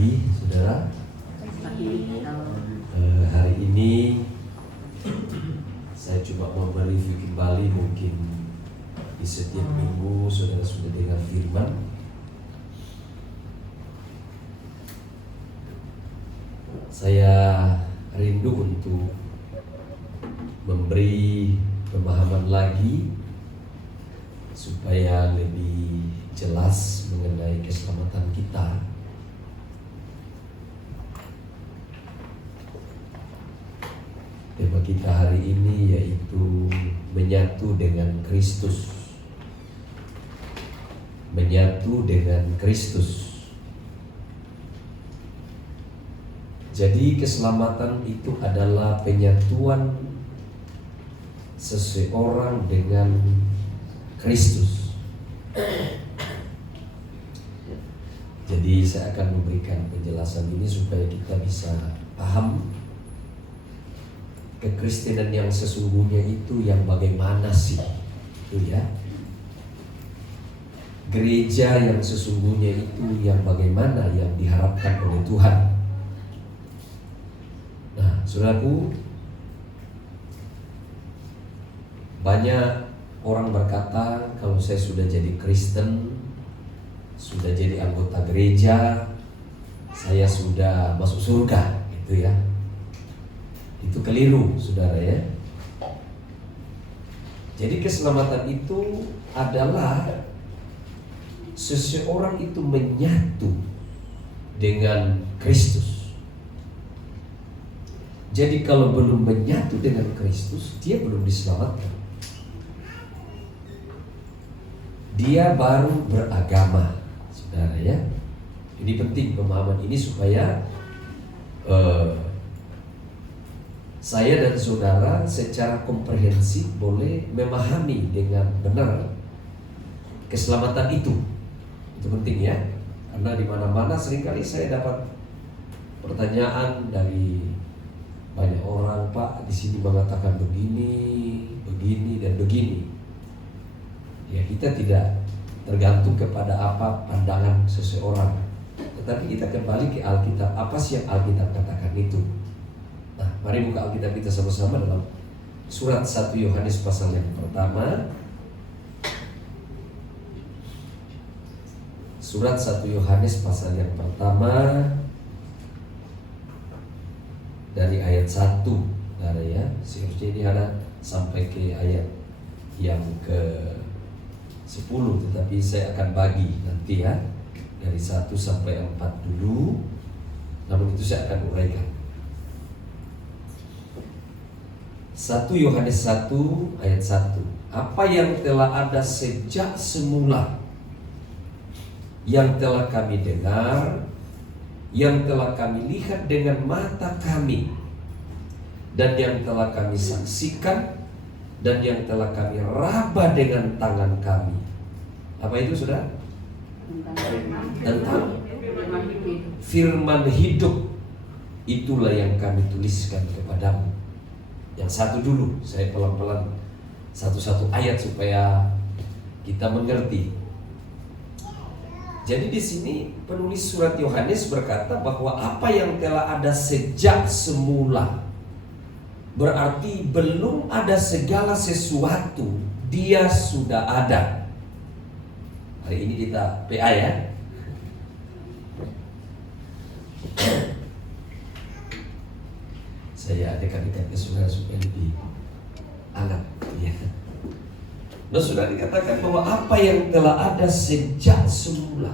pagi, saudara. Hari ini saya coba mau mereview kembali, mungkin di setiap minggu saudara sudah dengar firman. Saya rindu untuk memberi pemahaman lagi supaya lebih jelas mengenai keselamatan kita. Tema kita hari ini yaitu menyatu dengan Kristus. Menyatu dengan Kristus. Jadi keselamatan itu adalah penyatuan seseorang dengan Kristus. Jadi saya akan memberikan penjelasan ini supaya kita bisa paham kekristenan yang sesungguhnya itu yang bagaimana sih, itu ya. Gereja yang sesungguhnya itu yang bagaimana, yang diharapkan oleh Tuhan. Nah, saudaraku, banyak orang berkata kalau saya sudah jadi Kristen, sudah jadi anggota gereja, saya sudah masuk surga, gitu ya. Itu keliru, saudara ya. Jadi keselamatan itu adalah seseorang itu menyatu dengan Kristus. Jadi kalau belum menyatu dengan Kristus, dia belum diselamatkan. Dia baru beragama, saudara ya. Ini penting pemahaman ini supaya saya dan saudara secara komprehensif boleh memahami dengan benar keselamatan itu. Itu penting ya, karena di mana-mana seringkali saya dapat pertanyaan dari banyak orang, Pak, di sini mengatakan begini, begini dan begini. Ya, kita tidak tergantung kepada apa pandangan seseorang, tetapi kita kembali ke Alkitab. Apa sih yang Alkitab katakan itu? Nah, mari buka Alkitab kita sama-sama dalam surat 1 Yohanes pasal yang pertama. Surat 1 Yohanes pasal yang pertama dari ayat 1, saudara ya. Seharusnya ini ada sampai ke ayat yang ke 10, tetapi saya akan bagi nanti ya, dari 1 sampai 4 dulu. Namun itu saya akan uraikan. 1 Yohanes 1 ayat 1. Apa yang telah ada sejak semula, yang telah kami dengar, yang telah kami lihat dengan mata kami, dan yang telah kami saksikan, dan yang telah kami raba dengan tangan kami. Apa itu, saudara? Tentang firman hidup. Itulah yang kami tuliskan kepadamu. Yang satu dulu, saya pelan-pelan satu-satu ayat supaya kita mengerti. Jadi di sini penulis surat Yohanes berkata bahwa apa yang telah ada sejak semula, berarti belum ada segala sesuatu, dia sudah ada. Hari ini kita PA ya. Saya dekat-dekat ke saudara supaya lebih hangat ya. Nah, sudah dikatakan bahwa apa yang telah ada sejak semula,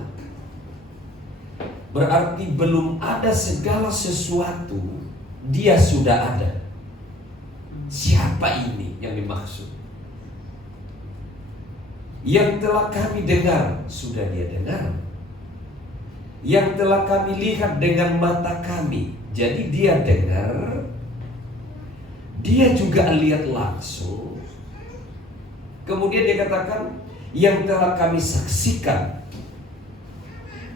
berarti belum ada segala sesuatu, dia sudah ada. Siapa ini yang dimaksud? Yang telah kami dengar, sudah dia dengar. Yang telah kami lihat dengan mata kami, jadi dia dengar, dia juga lihat langsung. Kemudian dia katakan yang telah kami saksikan,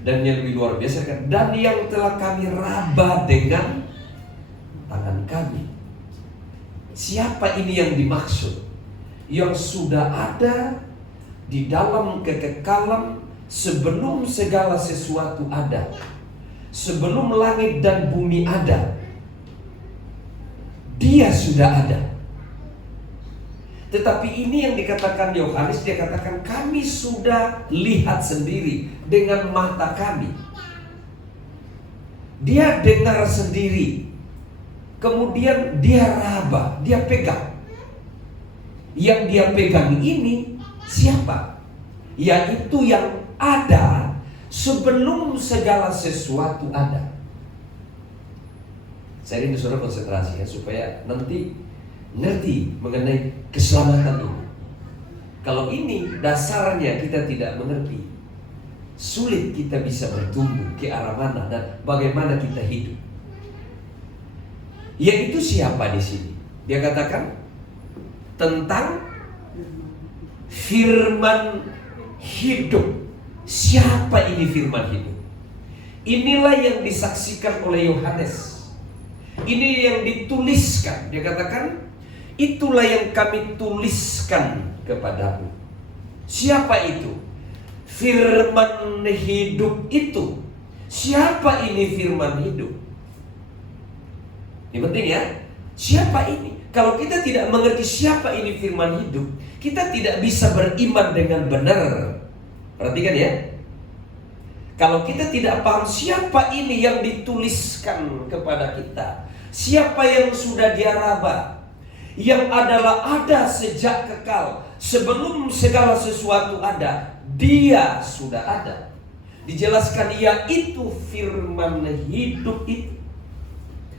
dan yang lebih luar biasa kan, dan yang telah kami raba dengan tangan kami. Siapa ini yang dimaksud? Yang sudah ada di dalam kekekalan sebelum segala sesuatu ada. sebelum langit dan bumi ada, Dia sudah ada. Tetapi ini yang dikatakan Yohanes, dia katakan kami sudah lihat sendiri dengan mata kami. Dia dengar sendiri, kemudian dia raba, dia pegang. Yang dia pegang ini siapa? Yaitu yang ada sebelum segala sesuatu ada. Saya ingin saudara konsentrasi ya, supaya nanti ngerti mengenai keselamatan ini. Kalau ini dasarnya kita tidak mengerti, sulit kita bisa bertumbuh ke arah mana dan bagaimana kita hidup. Yaitu siapa di sini? Dia katakan tentang firman hidup. Siapa ini firman hidup? Inilah yang disaksikan oleh Yohanes. Ini yang dituliskan. Dia katakan, itulah yang kami tuliskan kepadamu. Siapa itu? Firman hidup itu. Siapa ini firman hidup? Ini penting ya. Siapa ini? Kalau kita tidak mengerti siapa ini firman hidup, kita tidak bisa beriman dengan benar. Perhatikan ya. Kalau kita tidak paham siapa ini yang dituliskan kepada kita, siapa yang sudah dia raba, yang adalah ada sejak kekal, sebelum segala sesuatu ada, Dia sudah ada. Dijelaskan yaitu firman hidup itu.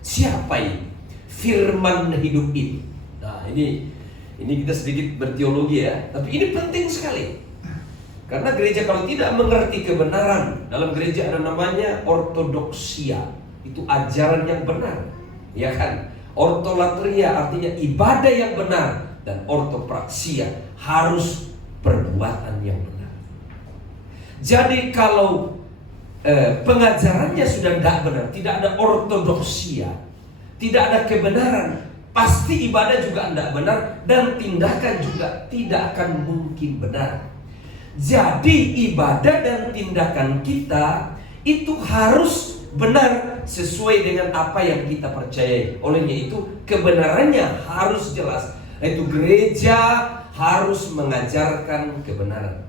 Siapa ini? Firman hidup itu. Nah, ini kita sedikit berteologi ya, tapi ini penting sekali. Karena gereja kalau tidak mengerti kebenaran, dalam gereja ada namanya ortodoksia. Itu ajaran yang benar, ya kan? Ortolatria artinya ibadah yang benar, dan ortopraksia harus perbuatan yang benar. Jadi kalau pengajarannya sudah tidak benar, tidak ada ortodoksia, tidak ada kebenaran, pasti ibadah juga tidak benar dan tindakan juga tidak akan mungkin benar. Jadi ibadah dan tindakan kita itu harus benar sesuai dengan apa yang kita percayai. Olehnya itu kebenarannya harus jelas. Itu gereja harus mengajarkan kebenaran.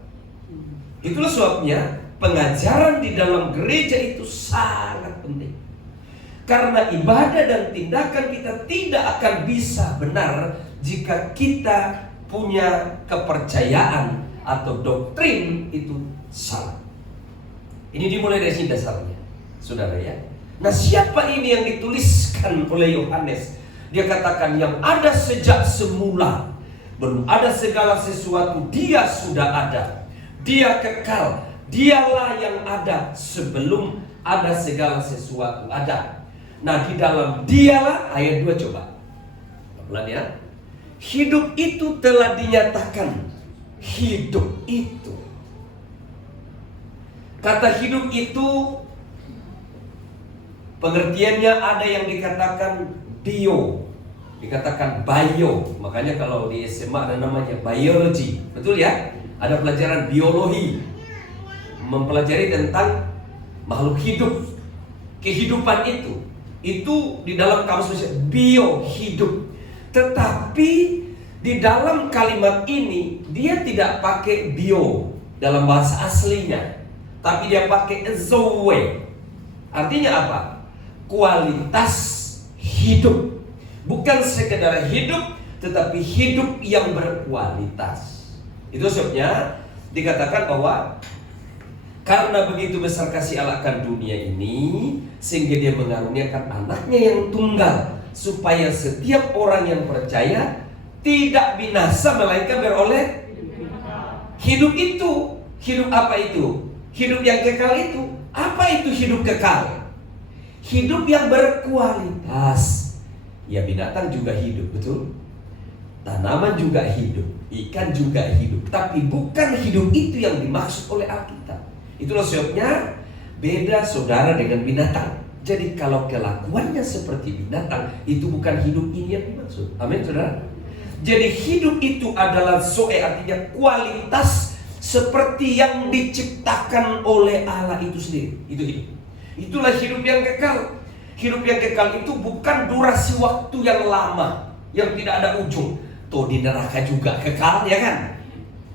Itulah sebabnya pengajaran di dalam gereja itu sangat penting. Karena ibadah dan tindakan kita tidak akan bisa benar jika kita punya kepercayaan atau doktrin itu salah. Ini dimulai dari sini dasarnya, saudara ya. Nah, siapa ini yang dituliskan oleh Yohanes? Dia katakan yang ada sejak semula, belum ada segala sesuatu, Dia sudah ada. Dia kekal, Dialah yang ada sebelum ada segala sesuatu ada. Nah, di dalam Dialah, ayat 2 coba pelan ya. Hidup itu telah dinyatakan. Hidup itu, kata hidup itu pengertiannya ada yang dikatakan bio, dikatakan bio. Makanya kalau di SMA ada namanya biology, betul ya? Ada pelajaran biologi, mempelajari tentang makhluk hidup, kehidupan itu di dalam kamus bio, hidup. Tetapi di dalam kalimat ini dia tidak pakai bio dalam bahasa aslinya, tapi dia pakai zoe. Artinya apa? Kualitas hidup. Bukan sekedar hidup, tetapi hidup yang berkualitas. Itu sebabnya dikatakan bahwa karena begitu besar kasih Allah akan dunia ini, sehingga Dia mengaruniakan anaknya yang tunggal, supaya setiap orang yang percaya tidak binasa, melainkan beroleh hidup itu. Hidup apa itu? Hidup yang kekal itu. Apa itu hidup kekal? Hidup yang berkualitas. Ya, binatang juga hidup, betul? Tanaman juga hidup, ikan juga hidup. Tapi bukan hidup itu yang dimaksud oleh Alkitab. Itulah sebabnya beda saudara dengan binatang. Jadi kalau kelakuannya seperti binatang, itu bukan hidup ini yang dimaksud. Amin, saudara? Jadi hidup itu adalah zoe, artinya kualitas seperti yang diciptakan oleh Allah itu sendiri. Itu hidup. Itulah hidup yang kekal. Hidup yang kekal itu bukan durasi waktu yang lama, yang tidak ada ujung. Tuh di neraka juga kekal, ya kan?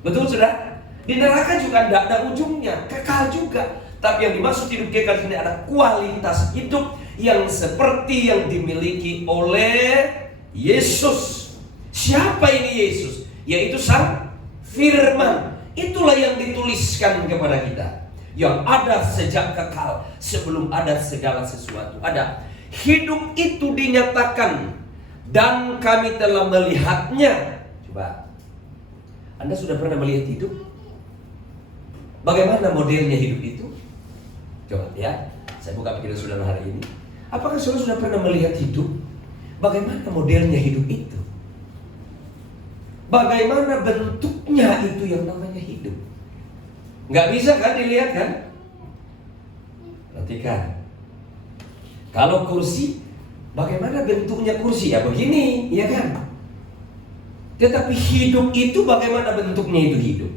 Betul sudah? Di neraka juga tidak ada ujungnya, kekal juga. Tapi yang dimaksud hidup kekal ini adalah kualitas hidup yang seperti yang dimiliki oleh Yesus. Siapa ini Yesus? Yaitu Sang Firman. Itulah yang dituliskan kepada kita, yang ada sejak kekal, sebelum ada segala sesuatu. Ada. Hidup itu dinyatakan dan kami telah melihatnya. Coba, Anda sudah pernah melihat hidup? Bagaimana modelnya hidup itu? Coba ya, saya buka pikiran saudara hari ini. Apakah saudara sudah pernah melihat hidup? Bagaimana modelnya hidup itu? Bagaimana bentuknya itu yang namanya hidup? Nggak bisa kan dilihat kan? Perhatikan. Kalau kursi, bagaimana bentuknya kursi? Ya begini, ya kan? Tetapi hidup itu bagaimana bentuknya itu hidup?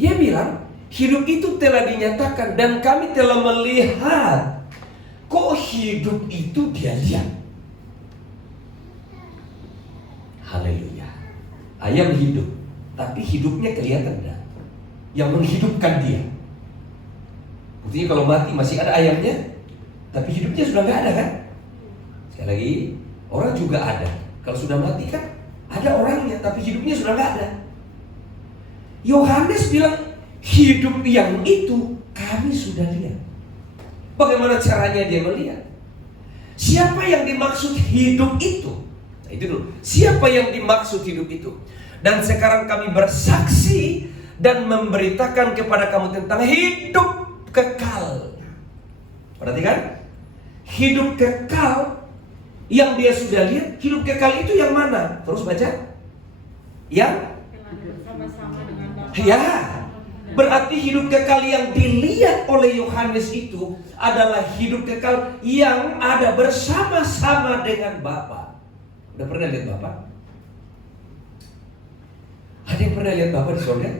Dia bilang, hidup itu telah dinyatakan dan kami telah melihat. Kok hidup itu dia lihat? Haleluya. Ayam hidup, tapi hidupnya kelihatan enggak? Yang menghidupkan dia. Buktinya kalau mati masih ada ayamnya, tapi hidupnya sudah nggak ada kan? Sekali lagi, orang juga ada. Kalau sudah mati kan ada orangnya, tapi hidupnya sudah nggak ada. Yohanes bilang hidup yang itu kami sudah lihat. Bagaimana caranya dia melihat? Siapa yang dimaksud hidup itu? Nah, itu dulu. Siapa yang dimaksud hidup itu? Dan sekarang kami bersaksi dan memberitakan kepada kamu tentang hidup kekal. Perhatikan, hidup kekal yang dia sudah lihat. Hidup kekal itu yang mana? Terus baca. Yang bersama-sama dengan Bapa. ya, berarti hidup kekal yang dilihat oleh Yohanes itu adalah hidup kekal yang ada bersama-sama dengan Bapa. Udah pernah lihat Bapa? Ada yang pernah lihat Bapa di surga?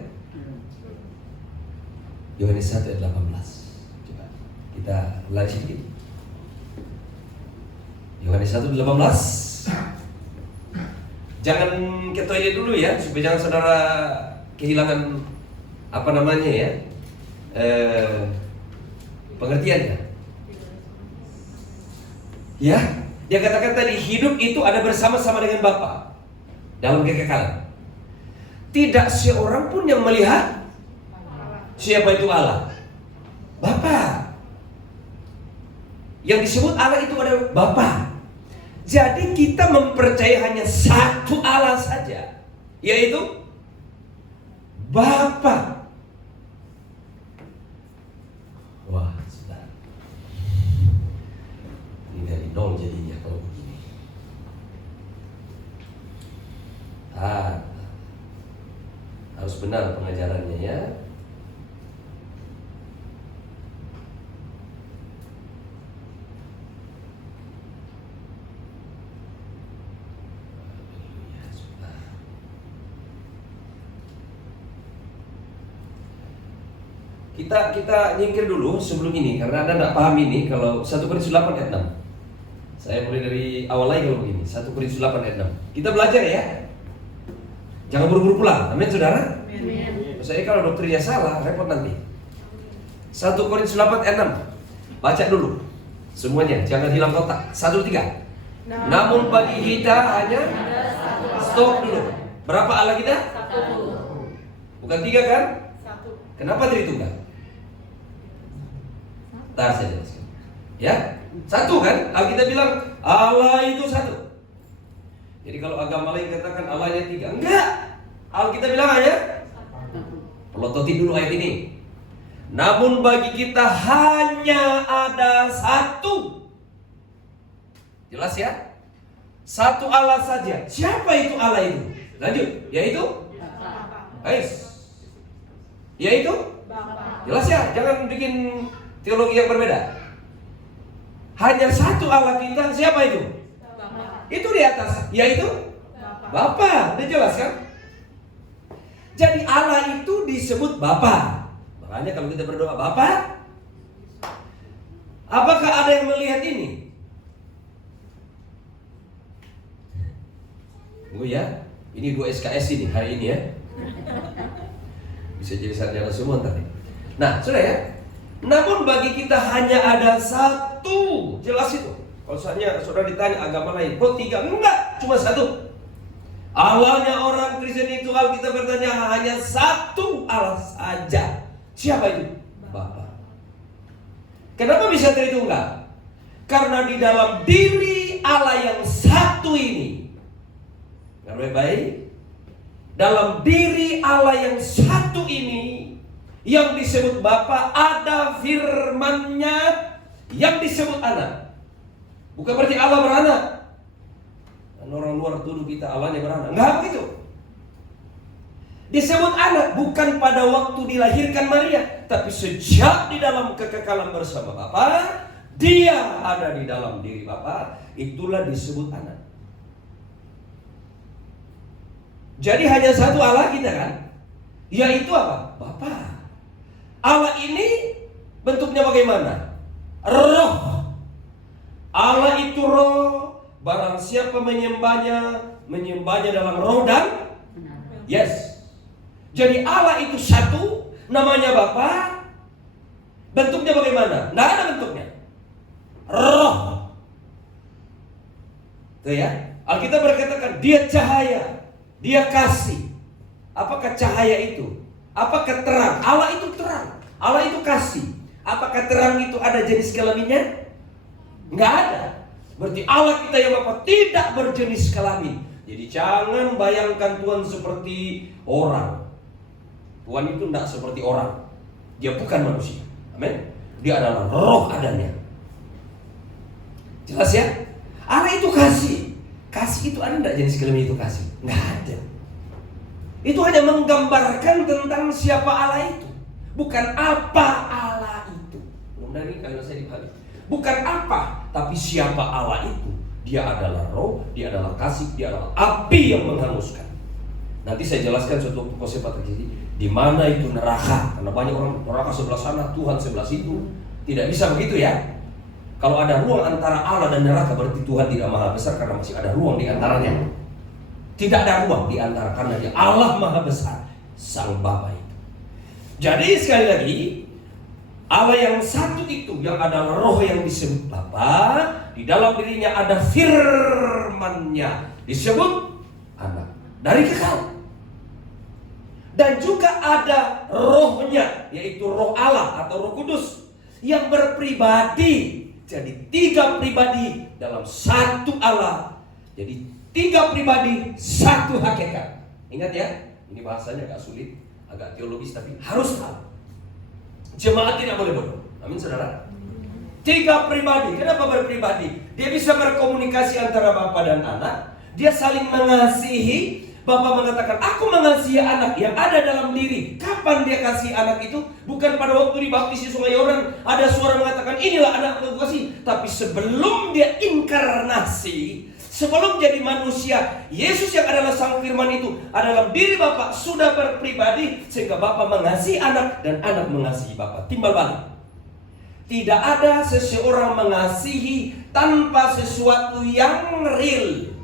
Yohanes 1 ayat 18. Coba kita ulangi sedikit. Yohanes 1 ayat 18. Jangan ke toilet dulu ya, supaya jangan saudara kehilangan apa namanya ya, pengertiannya. Ya, dia katakan tadi hidup itu ada bersama-sama dengan Bapa dalam kekekalan. Tidak seorang pun yang melihat siapa itu Allah. Bapa. Yang disebut Allah itu adalah Bapa. Jadi kita mempercayai hanya satu Allah saja, yaitu Bapa. Wah, sudah. Ini dari nol jadinya kalau begini. Harus benar pengajarannya ya. Kita nyingkir dulu sebelum ini karena Anda tidak paham ini. Kalau 1 Korintus 8 ayat 6, saya mulai dari awal lagi kalau begini. 1 Korintus 8 ayat 6. Kita belajar ya. Jangan buru-buru pulang. Amin saudara. Amin. Saya kalau dokternya salah repot nanti. 1 Korintus 8 ayat 6. Baca dulu semuanya, jangan hilang kotak. 1, 3. Namun bagi kita hanya stop dulu. Berapa Allah kita? 1. Bukan 3 kan? 1. Kenapa dari tunggal? Ntar saya jelaskan. Ya, 1 kan? Alkitab bilang Allah itu 1. Jadi kalau agama lain katakan Allahnya 3, enggak. Alkitab bilang hanya. Pelototin dulu ayat ini. Namun bagi kita hanya ada 1. Jelas ya? 1 Allah saja. Siapa itu Allah itu? Lanjut, yaitu Ais. Yaitu Bapa. jelas ya, jangan bikin teologi yang berbeda. Hanya 1 Allah kita, siapa itu? Bapa. Itu di atas, yaitu Bapa. Bapa. Udah jelas kan? Jadi Allah itu disebut Bapa. Makanya kalau kita berdoa, Bapa, apakah ada yang melihat ini? Tunggu ya, ini 2 SKS ini hari ini ya. Bisa jadi sarjana semua tadi. Nah, sudah ya. Namun bagi kita hanya ada satu, jelas itu. Kalau saudara ditanya agama lain, kok 3? Enggak, cuma satu. Allahnya orang Kristen itu, kalau kita bertanya hanya satu Allah saja. Siapa itu? Bapa. Kenapa bisa Tritunggal? Karena di dalam diri Allah yang satu ini, baik-baik, dalam diri Allah yang satu ini, yang disebut Bapa, ada firman-Nya yang disebut anak. Bukan berarti Allah beranak. Orang luar tuduh kita Allahnya beranak. Enggak begitu. Disebut anak bukan pada waktu dilahirkan Maria, tapi sejak di dalam kekekalan bersama Bapa, dia ada di dalam diri Bapa, itulah disebut anak. Jadi hanya satu Allah kita kan, yaitu apa? Bapa. Allah ini bentuknya bagaimana? Roh. Allah itu roh. Barang siapa menyembahnya dalam roh dan yes. Jadi Allah itu satu, namanya Bapa. Bentuknya bagaimana? Nggak ada bentuknya. Roh. Tuh ya. Alkitab berkatakan dia cahaya, dia kasih. Apakah cahaya itu? Apakah terang? Allah itu terang. Allah itu kasih. Apakah terang itu ada jenis kelaminnya? Nggak ada. Berarti Allah kita yang Bapa tidak berjenis kelamin. Jadi jangan bayangkan Tuhan seperti orang. Tuhan itu tidak seperti orang. Dia bukan manusia. Amin. Dia adalah roh adanya. Jelas ya? Allah itu kasih. Kasih itu ada tidak jenis kelamin itu kasih? Nggak ada. Itu hanya menggambarkan tentang siapa Allah itu. Bukan apa Allah itu. Belum dari kalau saya dipahami. Bukan apa, tapi siapa Allah itu. Dia adalah roh, dia adalah kasih, dia adalah api yang menghanguskan. Nanti saya jelaskan suatu konsep terjadi di mana itu neraka. Karena banyak orang neraka sebelah sana, Tuhan sebelah situ. Tidak bisa begitu ya. Kalau ada ruang antara Allah dan neraka, berarti Tuhan tidak maha besar karena masih ada ruang di antaranya. Tidak ada ruang di antara karena dia Allah maha besar, Sang Bapa itu. Jadi sekali lagi, Allah yang satu itu yang adalah roh yang disebut Bapa, di dalam dirinya ada firman-Nya disebut anak dari kekal. Dan juga ada rohnya, yaitu roh Allah atau roh kudus yang berpribadi. Jadi 3 pribadi dalam satu Allah. Jadi 3 pribadi, 1 hakikat. Ingat ya, ini bahasanya agak sulit, agak teologis, tapi harus tahu. Jemaat tidak boleh bodoh. Amin saudara. 3 pribadi. Kenapa berpribadi? Dia bisa berkomunikasi antara Bapa dan anak. Dia saling mengasihi. Bapa mengatakan, aku mengasihi anak yang ada dalam diri. Kapan dia kasih anak itu? Bukan pada waktu dibaptis di Sungai Yordan ada suara mengatakan, inilah anak yang aku kasih. Tapi sebelum dia inkarnasi, sebelum jadi manusia, Yesus yang adalah Sang Firman itu adalah diri Bapa sudah berpribadi, sehingga Bapa mengasihi anak dan anak mengasihi Bapa. Timbal balik. Tidak ada seseorang mengasihi tanpa sesuatu yang real.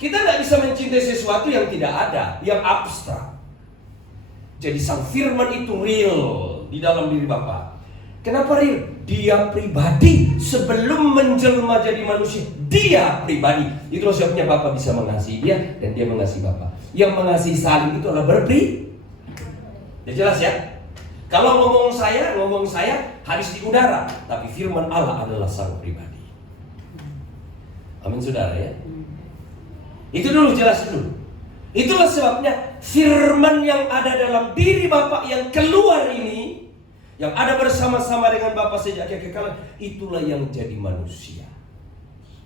Kita tidak bisa mencintai sesuatu yang tidak ada, yang abstrak. Jadi Sang Firman itu real di dalam diri Bapa. Kenapa real? Dia pribadi sebelum menjelma jadi manusia. Dia pribadi. Itulah sebabnya Bapa bisa mengasihi dia dan dia mengasihi Bapa. Yang mengasihi saling itu adalah berpribadi. Ya jelas ya. Kalau ngomong saya harus di udara, tapi firman Allah adalah sang pribadi. Amin saudara ya. Itu dulu, jelas dulu. Itulah sebabnya firman yang ada dalam diri Bapa yang keluar ini, yang ada bersama-sama dengan Bapa sejak kekekalan, itulah yang jadi manusia.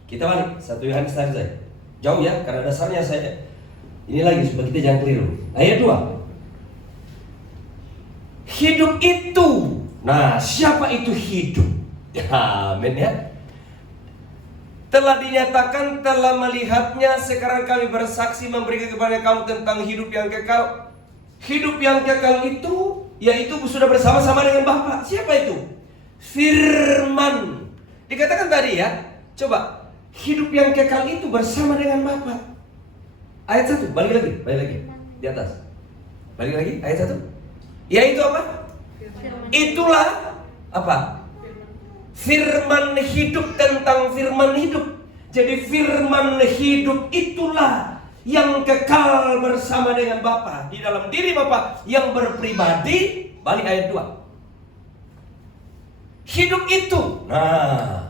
Kita balik 1 Yohanes tadi saya. Jauh ya, karena dasarnya saya ini lagi supaya kita jangan keliru. Ayat 2. Hidup itu. Nah, siapa itu hidup? Amin ya. Telah dinyatakan, telah melihatnya, sekarang kami bersaksi memberikan kepada kamu tentang hidup yang kekal. Hidup yang kekal itu yaitu sudah bersama-sama dengan Bapa. Siapa itu? Firman. Dikatakan tadi ya, coba, hidup yang kekal itu bersama dengan Bapa. Ayat 1, balik lagi di atas. Balik lagi, ayat 1. Yaitu apa? Itulah apa? Firman hidup, tentang firman hidup. Jadi firman hidup itulah yang kekal bersama dengan Bapa, di dalam diri Bapa yang berpribadi. Balik ayat 2. Hidup itu, nah,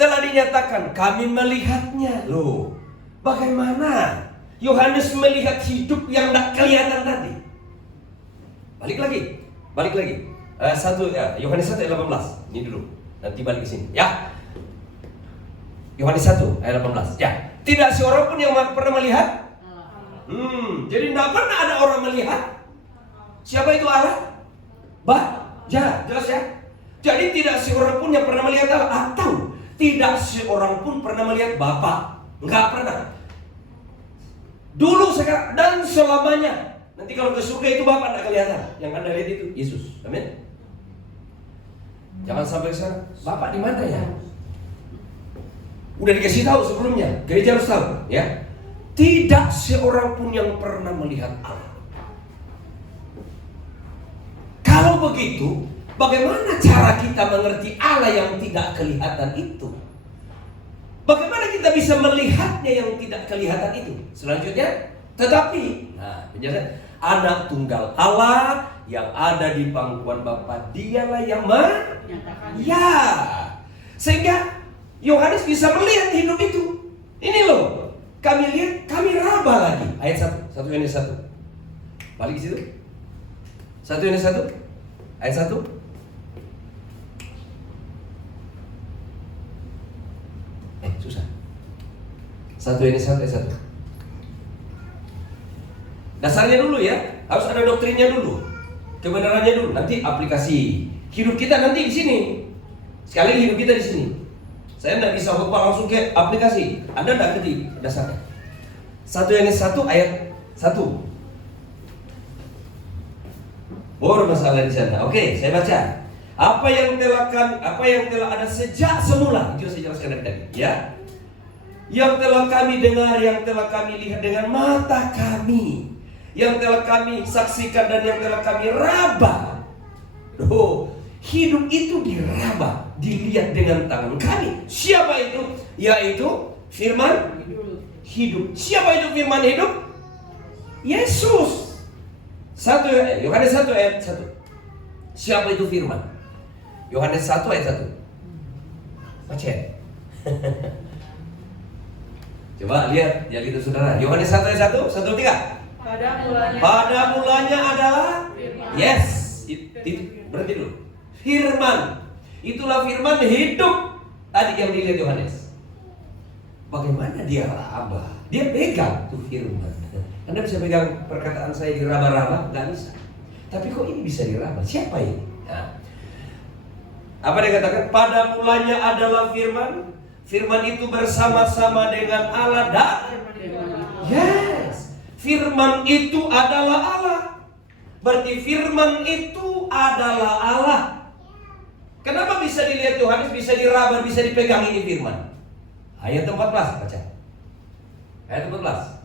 telah dinyatakan, kami melihatnya. Loh, bagaimana Yohanes melihat hidup yang tidak kelihatan tadi? Balik lagi. Yohanes 1 ayat 18. Ini dulu, nanti balik ke sini ya. Yohanes 1 ayat 18. Ya, tidak seorang pun yang pernah melihat. Jadi tidak pernah ada orang melihat. Siapa itu Allah? Jelas ya. Jadi tidak seorang pun yang pernah melihat Allah, atau tidak seorang pun pernah melihat Bapa. Enggak pernah. Dulu, sekarang, dan selamanya. Nanti kalau ke surga itu Bapa tidak kelihatan. Yang Anda lihat itu Yesus. Amin. Jangan sampai sekarang, Bapak di mana ya? Udah dikasih tahu sebelumnya, gereja harus tahu ya. Tidak seorang pun yang pernah melihat Allah. Kalau begitu, bagaimana cara kita mengerti Allah yang tidak kelihatan itu? Bagaimana kita bisa melihatnya yang tidak kelihatan itu? Selanjutnya, tetapi, nah, penjelasan, Anak tunggal Allah yang ada di pangkuan Bapa, dialah yang ya. Sehingga Yohanes bisa melihat hidup itu. Ini loh, kami lihat, kami raba lagi. Ayat 1 Yohanes 1. Balik ke situ. 1 Yohanes 1 ayat 1. Susah. 1 Yohanes 1 ayat 1. Dasarnya dulu ya, harus ada doktrinnya dulu, kebenarannya dulu. Nanti aplikasi hidup kita nanti di sini. Sekali hidup kita di sini. Saya tidak bisa khotbah langsung ke aplikasi. Anda tidak ngerti dasarnya. 1 Yohanes 1 ayat 1. Masalah di sana. Oke, saya baca. Apa yang telah ada sejak semula, itu saya jelaskan tadi, ya. Yang telah kami dengar, yang telah kami lihat dengan mata kami, yang telah kami saksikan dan yang telah kami raba. Hidup itu diraba, dilihat dengan tangan kami. Siapa itu? Yaitu firman hidup. Siapa itu firman hidup? Yesus. Yohanes 1 ayat 1. Siapa itu firman? Yohanes 1 ayat 1. Baca. Coba lihat, ya gitu saudara. Yohanes 1 ayat 1, 1, 3. Pada mulanya adalah firman. Yes, berarti dulu. Firman. Itulah firman hidup. Tadi yang dilihat Yohanes. Bagaimana dia raba? Dia pegang tuh firman. Anda bisa pegang perkataan saya diraba-raba? Gak bisa. Tapi kok ini bisa diraba? Siapa ini? Nah. Apa dia katakan? Pada mulanya adalah firman. Firman itu bersama-sama dengan Allah dan yes. Firman itu adalah Allah. Berarti firman itu adalah Allah. Kenapa bisa dilihat Yohanes, bisa diraba, bisa dipegang ini firman? Ayat 14 baca. Ayat 14.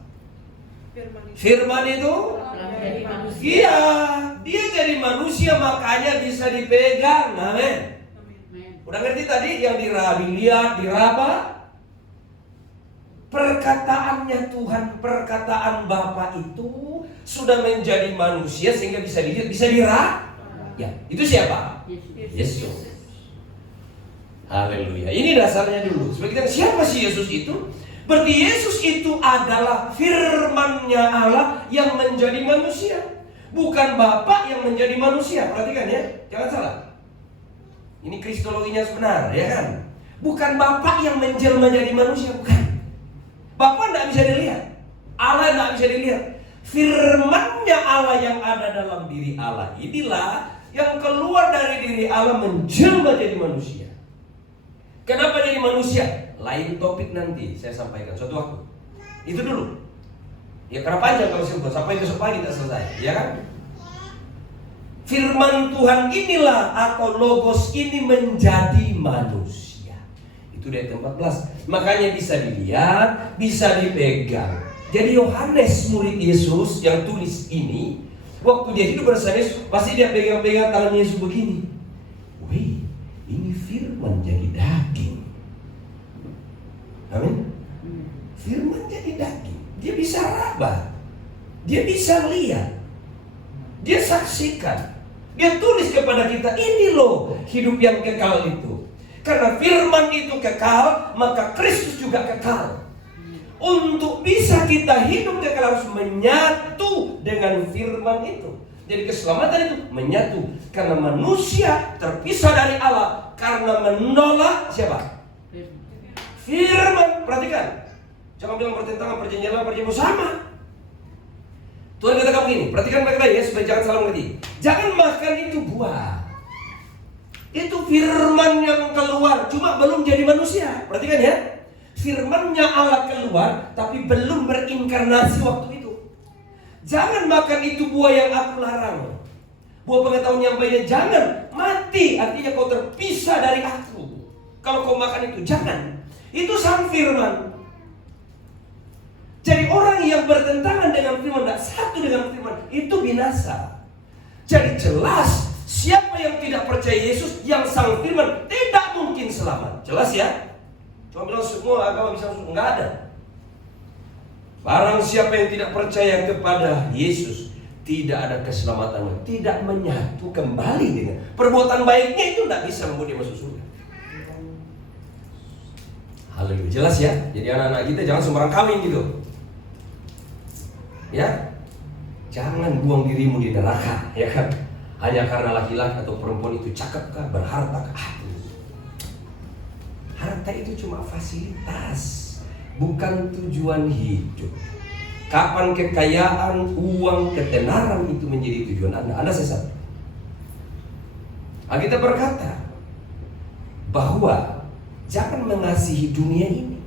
Firman itu iya, dia jadi manusia makanya bisa dipegang. Amin. Udah ngerti tadi yang dilihat, diraba? Perkataannya Tuhan, perkataan Bapa itu sudah menjadi manusia sehingga bisa dilihat, bisa diraba. Ya, itu siapa? Yesus. Haleluya. Ini dasarnya dulu. Sebagai siapa sih Yesus itu? Berarti Yesus itu adalah firman-Nya Allah yang menjadi manusia, bukan Bapa yang menjadi manusia. Perhatikan ya, jangan salah. Ini kristologinya sebenar, ya kan? Bukan Bapa yang menjelma menjadi manusia, bukan. Bapa tidak bisa dilihat, Allah tidak bisa dilihat. Firman-Nya Allah yang ada dalam diri Allah inilah yang keluar dari diri Allah menjelma jadi manusia. Kenapa jadi manusia? Lain topik nanti saya sampaikan suatu waktu. Itu dulu. Ya karena panjang kalau sebut sampai besok pagi kita selesai, ya kan? firman Tuhan inilah atau logos ini menjadi manusia. Itu di ayat 14. Makanya bisa dilihat, bisa dipegang. Jadi Yohanes murid Yesus yang tulis ini, waktu dia hidup bersama Yesus, pasti dia pegang-pegang tangan Yesus begini. Wih, ini firman jadi daging. Amin. Firman jadi daging. Dia bisa raba, dia bisa lihat, dia saksikan. Dia tulis kepada kita, ini loh hidup yang kekal itu. Karena firman itu kekal, maka Kristus juga kekal. Untuk bisa kita hidup kekal harus menyatu dengan firman itu. Jadi keselamatan itu menyatu. Karena manusia terpisah dari Allah karena menolak siapa? Firman. Perhatikan. Jangan bilang pertentangan perjanjian lama perjanjian sama. Tuhan katakan begini, perhatikan baik-baik ya supaya jangan salah mengerti. Jangan makan itu buah. Itu firman yang keluar, cuma belum jadi manusia. Perhatikan ya. Firmannya Allah keluar, tapi belum berinkarnasi waktu itu. Jangan makan itu buah yang aku larang. Buah pengetahuan yang baiknya jangan. Mati, artinya kau terpisah dari aku. Kalau kau makan itu, jangan. Itu sang firman. Jadi orang yang bertentangan dengan firman, tidak satu dengan firman, itu binasa. Jadi jelas, siapa yang tidak percaya Yesus, yang sang firman, tidak mungkin selamat. Jelas ya? Cuma bilang semua agama bisa masuk, enggak ada. Barang siapa yang tidak percaya kepada Yesus, tidak ada keselamatan, tidak menyatu kembali dengan perbuatan baiknya, itu tidak bisa membuat dia masuk surga. Haleluya, jelas ya? Jadi anak-anak kita jangan sembarang kawin gitu. Ya, jangan buang dirimu di neraka, ya kan? Hanya karena laki-laki atau perempuan itu cakep kah, berharta kah? Harta itu cuma fasilitas, bukan tujuan hidup. Kapan kekayaan, uang, ketenaran itu menjadi tujuan Anda sesat. Kita berkata bahwa jangan mengasihi dunia ini.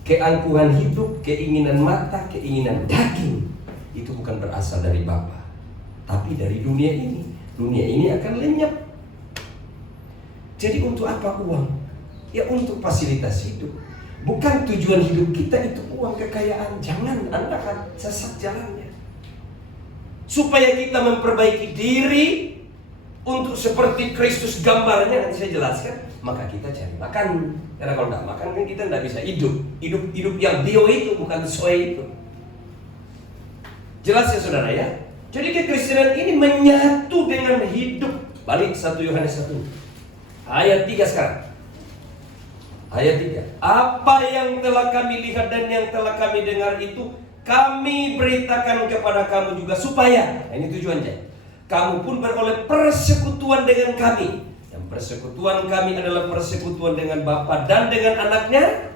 Keangkuhan hidup, keinginan mata, keinginan daging, itu bukan berasal dari Bapa, tapi dari dunia ini. Dunia ini akan lenyap. Jadi untuk apa uang? Ya untuk fasilitas hidup. Bukan tujuan hidup kita itu uang, kekayaan. Jangan, Anda akan sesat jalannya. Supaya kita memperbaiki diri untuk seperti Kristus gambarnya, nanti saya jelaskan. Maka kita cari makan. Karena kalau tidak makan kan kita tidak bisa hidup. Hidup yang bio itu, bukan soe itu. Jelas ya saudara ya? Jadi kekristenan ini menyatu dengan hidup. Balik 1 Yohanes 1 ayat 3 sekarang. Ayat 3. Apa yang telah kami lihat dan yang telah kami dengar itu kami beritakan kepada kamu juga, supaya, ini tujuannya, kamu pun beroleh persekutuan dengan kami. Yang persekutuan kami adalah persekutuan dengan Bapa dan dengan anaknya.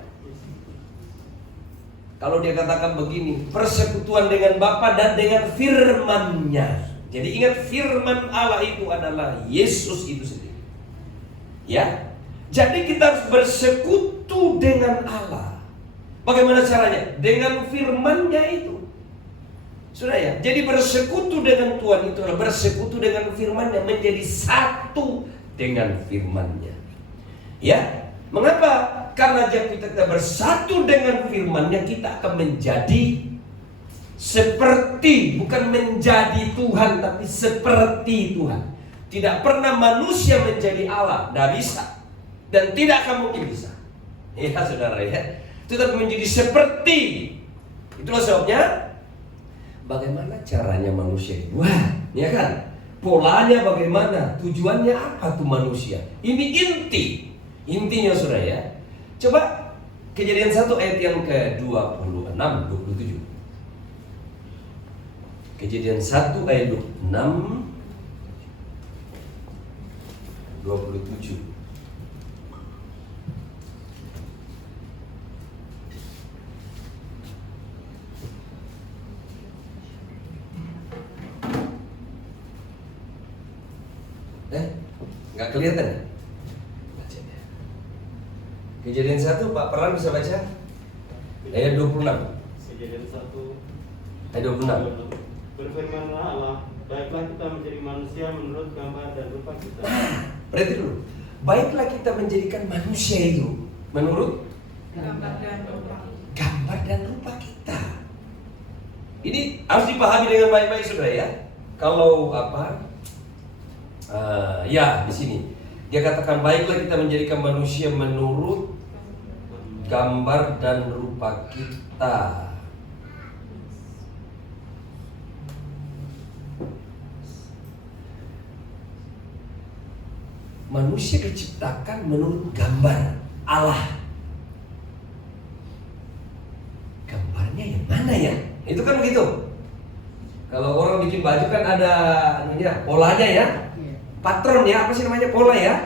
Kalau dia katakan begini, persekutuan dengan Bapa dan dengan firman-Nya. Jadi ingat, firman Allah itu adalah Yesus itu sendiri. Ya. Jadi kita harus bersekutu dengan Allah. Bagaimana caranya? Dengan firman-Nya itu. Sudah ya. Jadi bersekutu dengan Tuhan itu adalah bersekutu dengan firman-Nya, menjadi satu dengan firman-Nya. Ya. Mengapa? Karena jika kita bersatu dengan firman-Nya, kita akan menjadi seperti, bukan menjadi Tuhan, tapi seperti Tuhan. Tidak pernah manusia menjadi Allah, tidak bisa. Dan tidak akan mungkin bisa. Ya saudara ya. Tetap menjadi seperti. Itulah sebabnya, bagaimana caranya manusia dibuat, ya kan? Polanya bagaimana? Tujuannya apa tuh manusia? Ini intinya saudara ya. Coba Kejadian 1 ayat yang ke-26, 27. Kejadian 1 ayat 26, 27. Nggak kelihatan ya? Kejadian 1, Pak Peran bisa baca? Ayat 26. Kejadian 1 ayat 26. Berfirmanlah Allah Baiklah kita menjadi manusia menurut gambar dan rupa kita. Berarti dulu, baiklah kita menjadikan manusia itu menurut Gambar dan rupa. gambar dan rupa kita. Ini harus dipahami dengan baik-baik saudara ya. Kalau ya di sini dia katakan baiklah kita menjadikan manusia menurut gambar dan rupa kita. Manusia diciptakan menurut gambar Allah. Gambarnya yang mana ya? Itu kan begitu. Kalau orang bikin baju kan ada polanya ya, patron ya, apa sih namanya, pola ya.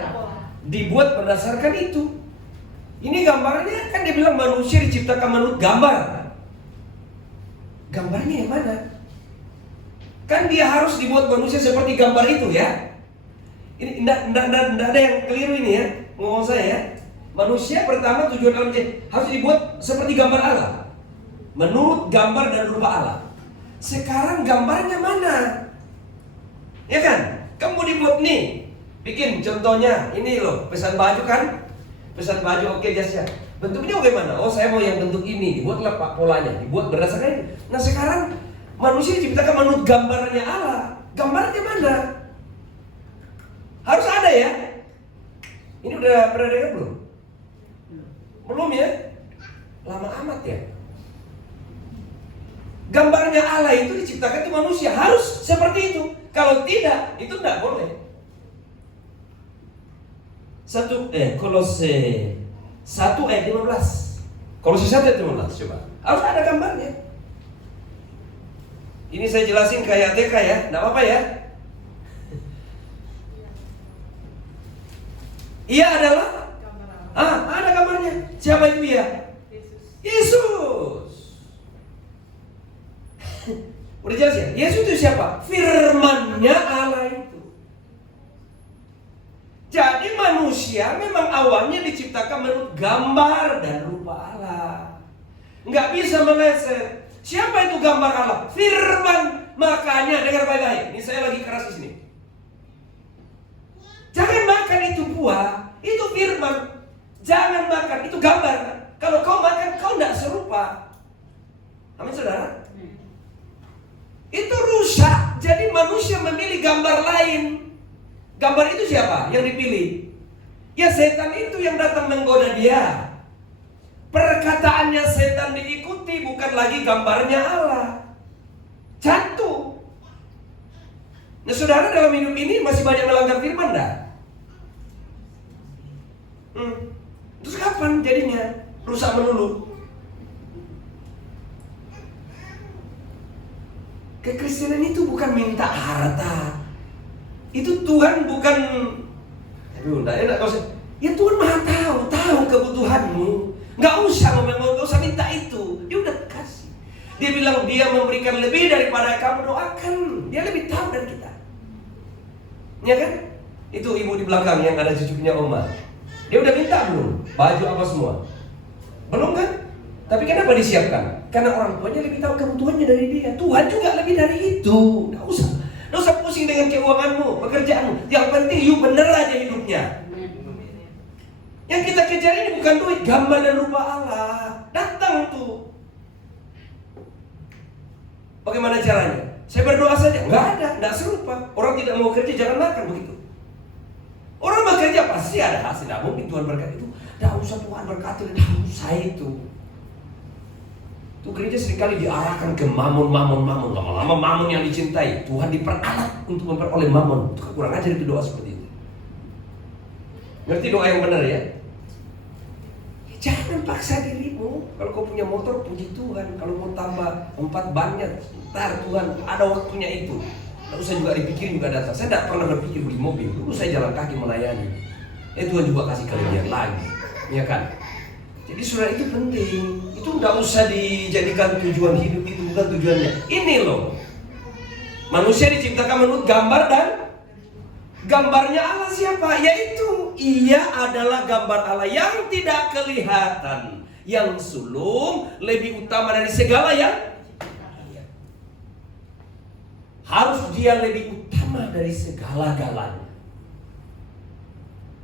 Dibuat berdasarkan itu. Ini gambarnya kan dia bilang manusia diciptakan menurut gambar. Gambarnya yang mana? Kan dia harus dibuat manusia seperti gambar itu ya. Ini tidak ada yang keliru ini ya, ngomong saya ya. Manusia pertama tujuan alam harus dibuat seperti gambar Allah, menurut gambar dan rupa Allah. Sekarang gambarnya mana? Ya kan? Kamu dibuat nih, bikin contohnya ini loh, pesan baju kan? Pesan baju oke jasnya. Bentuknya bagaimana? Oh saya mau yang bentuk ini, dibuatlah pak polanya, dibuat berdasarkan ini. Nah sekarang manusia diciptakan menurut gambarnya Allah. Gambarnya mana? Harus ada ya. Ini udah pernah dengar belum? Belum ya? Lama amat ya. Gambarnya Allah itu diciptakan itu manusia, harus seperti itu. Kalau tidak, itu tidak boleh. Kolose 1 ayat 15. Kolose 1 ayat 15 coba. Harus ada gambarnya. Ini saya jelasin kayak TK ya, tidak apa-apa ya. Ia adalah Gambar Allah. ada gambarnya. Siapa itu ia? Yesus. Yesus. Udah jelas ya? Yesus itu siapa? Firman-Nya Allah itu. Jadi manusia memang awalnya diciptakan menurut gambar dan rupa Allah. Nggak bisa meleset. Siapa itu gambar Allah? Firman. Makanya dengar baik-baik. Ini saya lagi keras di sini. Jangan makan itu buah, itu firman. Jangan makan, itu gambar. Kalau kau makan, kau tidak serupa. Amin saudara? Itu rusak. Jadi manusia memilih gambar lain. Gambar itu siapa yang dipilih? Ya setan itu yang datang menggoda dia. Perkataannya setan diikuti, bukan lagi gambarnya Allah. Jatuh. Nah saudara dalam hidup ini masih banyak melanggar firman dah. Terus kapan jadinya rusak melulu? Kekristenan itu bukan minta harta. Itu Tuhan bukan. Aduh, enggak enak kau. Ya Tuhan Maha tahu kebutuhanmu. Enggak usah ngomong, enggak usah minta itu. Dia udah kasih. Dia bilang dia memberikan lebih daripada kamu doakan. Dia lebih tahu dari kita. Ya kan? Itu ibu di belakang yang ada cucunya Oma. Dia udah minta belum? Baju apa semua? Belum kan? Tapi kenapa disiapkan? Karena orang tuanya lebih tahu kebutuhannya dari dia. Tuhan juga lebih dari itu. Nggak usah pusing dengan keuanganmu, pekerjaanmu. Yang penting you bener aja hidupnya. Yang kita kejar ini bukan duit, gambar dan rupa Allah. Datang tuh. Bagaimana caranya? Saya berdoa saja? Nggak ada, nggak serupa. Orang tidak mau kerja, jangan makan begitu. Orang bekerja pasti ada hasil. Nah, mungkin Tuhan berkati itu. Tidak usah Tuhan berkati, tidak usah itu. Itu gereja seringkali diarahkan ke mamon. Lama-lama mamon yang dicintai. Tuhan diperalat untuk memperoleh mamon. Itu kurang ajar itu doa seperti itu. Ngerti doa yang benar ya? Jangan paksa dirimu. Kalau kau punya motor, puji Tuhan. Kalau mau tambah 4 bannya, ntar Tuhan ada waktunya itu. Tidak usah juga dipikirin juga datang. Saya tidak pernah berpikir beli mobil. Dulu saya jalan kaki melayani. Tuhan juga kasih kelebihan lagi, ya kan? Jadi saudara itu penting. Itu tidak usah dijadikan tujuan hidup, itu bukan tujuannya. Ini loh, manusia diciptakan menurut gambar dan gambarnya Allah siapa? Yaitu ia adalah gambar Allah yang tidak kelihatan, yang sulung, lebih utama dari segala yang harus dia lebih utama dari segala-galanya.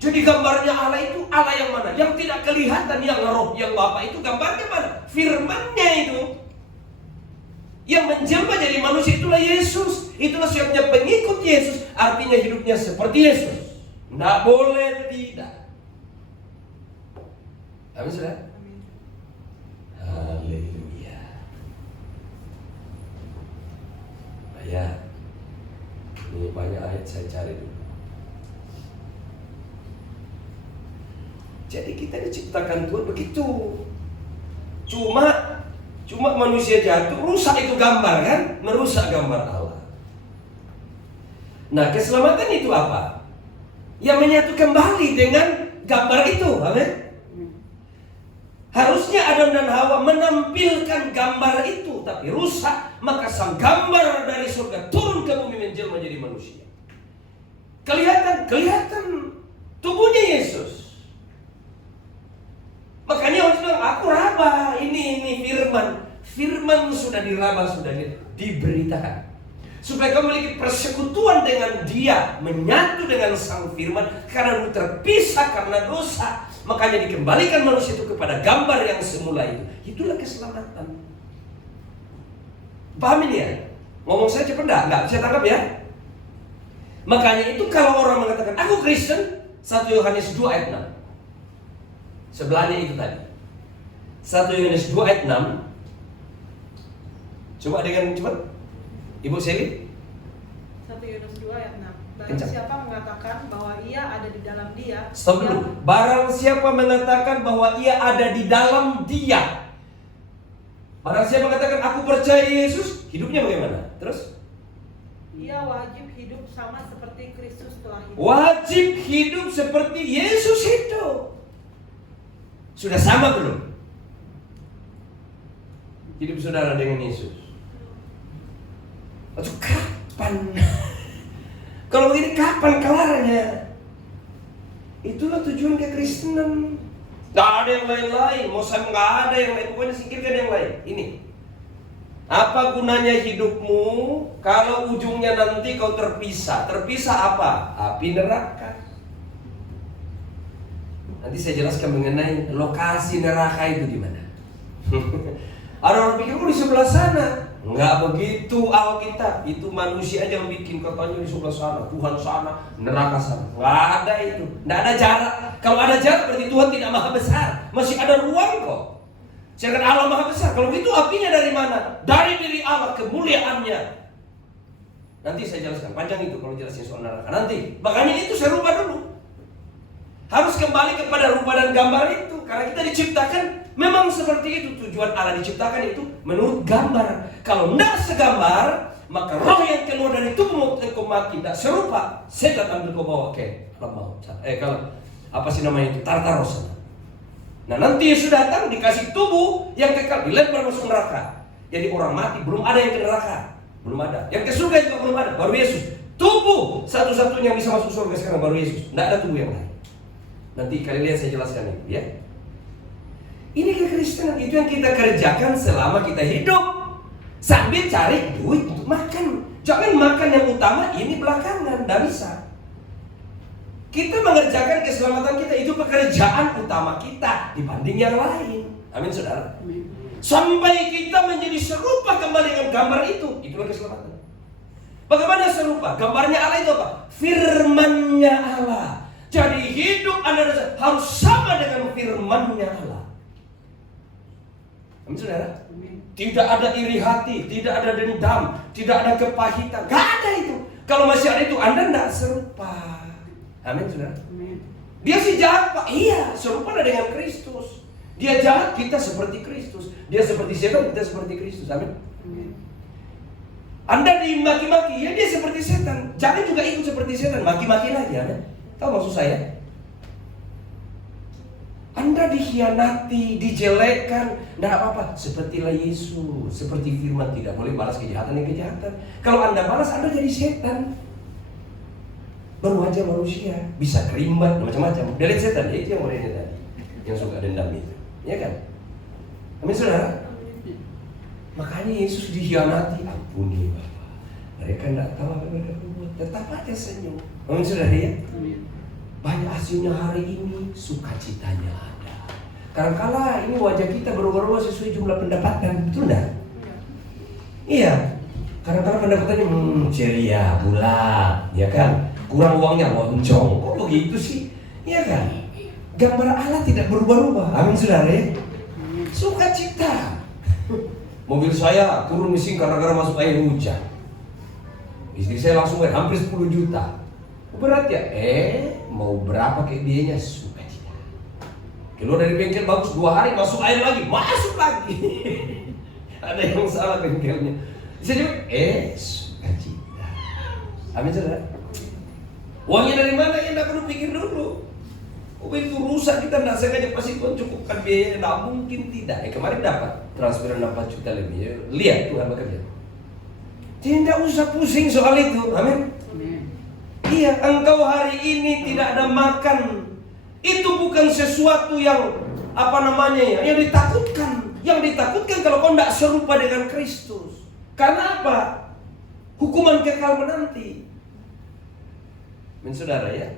Jadi gambarnya Allah itu Allah yang mana? Yang tidak kelihatan, yang roh, yang Bapa itu gambarnya mana? Firman-Nya itu. Yang menjelma jadi manusia itulah Yesus. Itulah sebabnya pengikut Yesus artinya hidupnya seperti Yesus. Tidak boleh tidak. Amin sudah? Haleluya. Ya, ini banyak ayat saya cari dulu. Jadi kita diciptakan Tuhan begitu. Cuma manusia jatuh, rusak itu gambar kan? Merusak gambar Allah. Nah, keselamatan itu apa? Yang menyatu kembali dengan gambar itu, amin. Harusnya Adam dan Hawa menampilkan gambar itu, tapi rusak, maka sang gambar dari surga turun ke bumi menjelma menjadi manusia. Kelihatan tubuhnya Yesus. Makanya orang bilang, aku raba, ini firman sudah diraba, sudah diberitakan. Supaya kamu memiliki persekutuan dengan dia, menyatu dengan sang firman, karena terpisah karena dosa. Makanya dikembalikan manusia itu kepada gambar yang semula itu. Itulah keselamatan. Paham ini ya? Ngomong saya cepat enggak bisa tangkap ya? Makanya itu kalau orang mengatakan, aku Kristen, 1 Yohanes 2 ayat 6. Sebelahnya itu tadi 1 Yohanes 2 ayat 6. Coba dengan cepat Ibu Seli. 1 Yohanes 2 ayat 6. Barang Kencang. siapa mengatakan bahwa ia ada di dalam dia. Stop dulu. Barang siapa mengatakan bahwa ia ada di dalam dia. Barang siapa mengatakan aku percaya Yesus, hidupnya bagaimana? Terus? Ia wajib hidup sama seperti Kristus telah hidup. Wajib hidup seperti Yesus hidup. Sudah sama belum? Hidup saudara dengan Yesus. Aduh, kapan? Kalau begini kapan kelarnya? Itulah tujuan kekristenan. Gak ada yang lain-lain. Mau saya nggak ada yang lain. Pokoknya singkirkan yang lain. Ini. Apa gunanya hidupmu kalau ujungnya nanti kau terpisah? Terpisah apa? Api neraka. Nanti saya jelaskan mengenai lokasi neraka itu di mana. Ada orang pikir di sebelah sana. Enggak begitu Alkitab. Itu manusia aja yang bikin, katanya di sebelah sana, Tuhan sana, neraka sana. Enggak ada itu. Enggak ada jarak. Kalau ada jarak berarti Tuhan tidak maha besar. Masih ada ruang kok. Sedangkan Allah maha besar. Kalau begitu apinya dari mana? Dari diri Allah, kemuliaannya. Nanti saya jelaskan. Panjang itu kalau jelasin soal neraka. Nanti. Makanya itu saya rubah dulu. Harus kembali kepada rupa dan gambar itu. Karena kita diciptakan memang seperti itu. Tujuan Allah diciptakan itu menurut gambar. Kalau tidak segambar, maka roh yang keluar dari tubuhmu engkau mati. Tidak serupa, setan ambil kau bawa ke alam maut. Kalau apa sih namanya itu? Tartaros. Nah nanti Yesus datang dikasih tubuh yang kekal, dilempar masuk neraka. Jadi orang mati belum ada yang ke neraka, belum ada. Yang ke surga juga belum ada, baru Yesus. Tubuh satu-satunya yang bisa masuk surga sekarang baru Yesus. Tidak ada tubuh yang lain. Nanti kalian lihat saya jelaskan itu ya. Ini kekristenan, itu yang kita kerjakan selama kita hidup. Sambil cari duit untuk makan. Jangan makan yang utama, ini belakangan, tidak bisa. Kita mengerjakan keselamatan kita, itu pekerjaan utama kita dibanding yang lain. Amin saudara. Amin. Sampai kita menjadi serupa kembali dengan gambar itu. Itulah keselamatan. Bagaimana serupa? Gambarnya Allah itu apa? Firman-Nya Allah. Jadi hidup Anda harus sama dengan firman-Nya Allah. Amin saudara. Tidak ada iri hati, tidak ada dendam, tidak ada kepahitan. Gak ada itu. Kalau masih ada itu, Anda tidak serupa. Amin saudara. Dia sih jahat Pak. Iya, serupa dengan Kristus. Dia jahat, kita seperti Kristus. Dia seperti setan, kita seperti Kristus. Amin. Anda dimaki-maki, ya dia seperti setan. Jangan juga ikut seperti setan, maki-maki lagi. Amin. Tahu maksud saya? Anda dikhianati, dijelekkan, tidak apa-apa. Sepertilah Yesus, seperti firman, tidak boleh balas kejahatan yang kejahatan. Kalau Anda balas, Anda jadi setan. Baru aja manusia bisa kerimbat macam-macam. Dari setan, ya itu yang mulai tadi, yang suka dendam itu, ya kan? Amin saudara. Makanya Yesus dikhianati, ampuni Bapak, Mereka tidak tahu apa yang mereka buat, tetap aja senyum. Amin saudara ya. Banyak hasilnya hari ini, sukacitanya ada. Kadang-kala ini wajah kita berubah-ubah sesuai jumlah pendapatan, betul enggak? Iya. Kadang-kadang pendapatannya ceria, bulat, ya kan? Kurang uangnya loncong. Kok begitu sih? Ya kan? Gambar Allah tidak berubah-ubah. Amin saudara ya. Sukacita. Mobil saya turun mesin gara-gara masuk air hujan. Istri saya langsung hampir 10 juta. Berat ya? Mau berapa kayak biayanya? Sukacita. Keluar dari bengkel bagus 2 hari masuk air lagi, masuk lagi. Ada yang salah bengkelnya. Saya juga, sukacita. Amin saudara. Uangnya dari mana ya? Tidak perlu pikir dulu. Mobil itu rusak, kita tidak sengaja pasti Tuhan cukupkan biaya. Tidak mungkin tidak. Kemarin dapat transferan 4 juta lebih. Lihat Tuhan bekerja. Tidak usah pusing soal itu. Amin. Iya, engkau hari ini tidak ada makan. Itu bukan sesuatu yang yang ditakutkan. Yang ditakutkan kalau kau tidak serupa dengan Kristus. Karena apa? Hukuman kekal menanti. Saudara ya.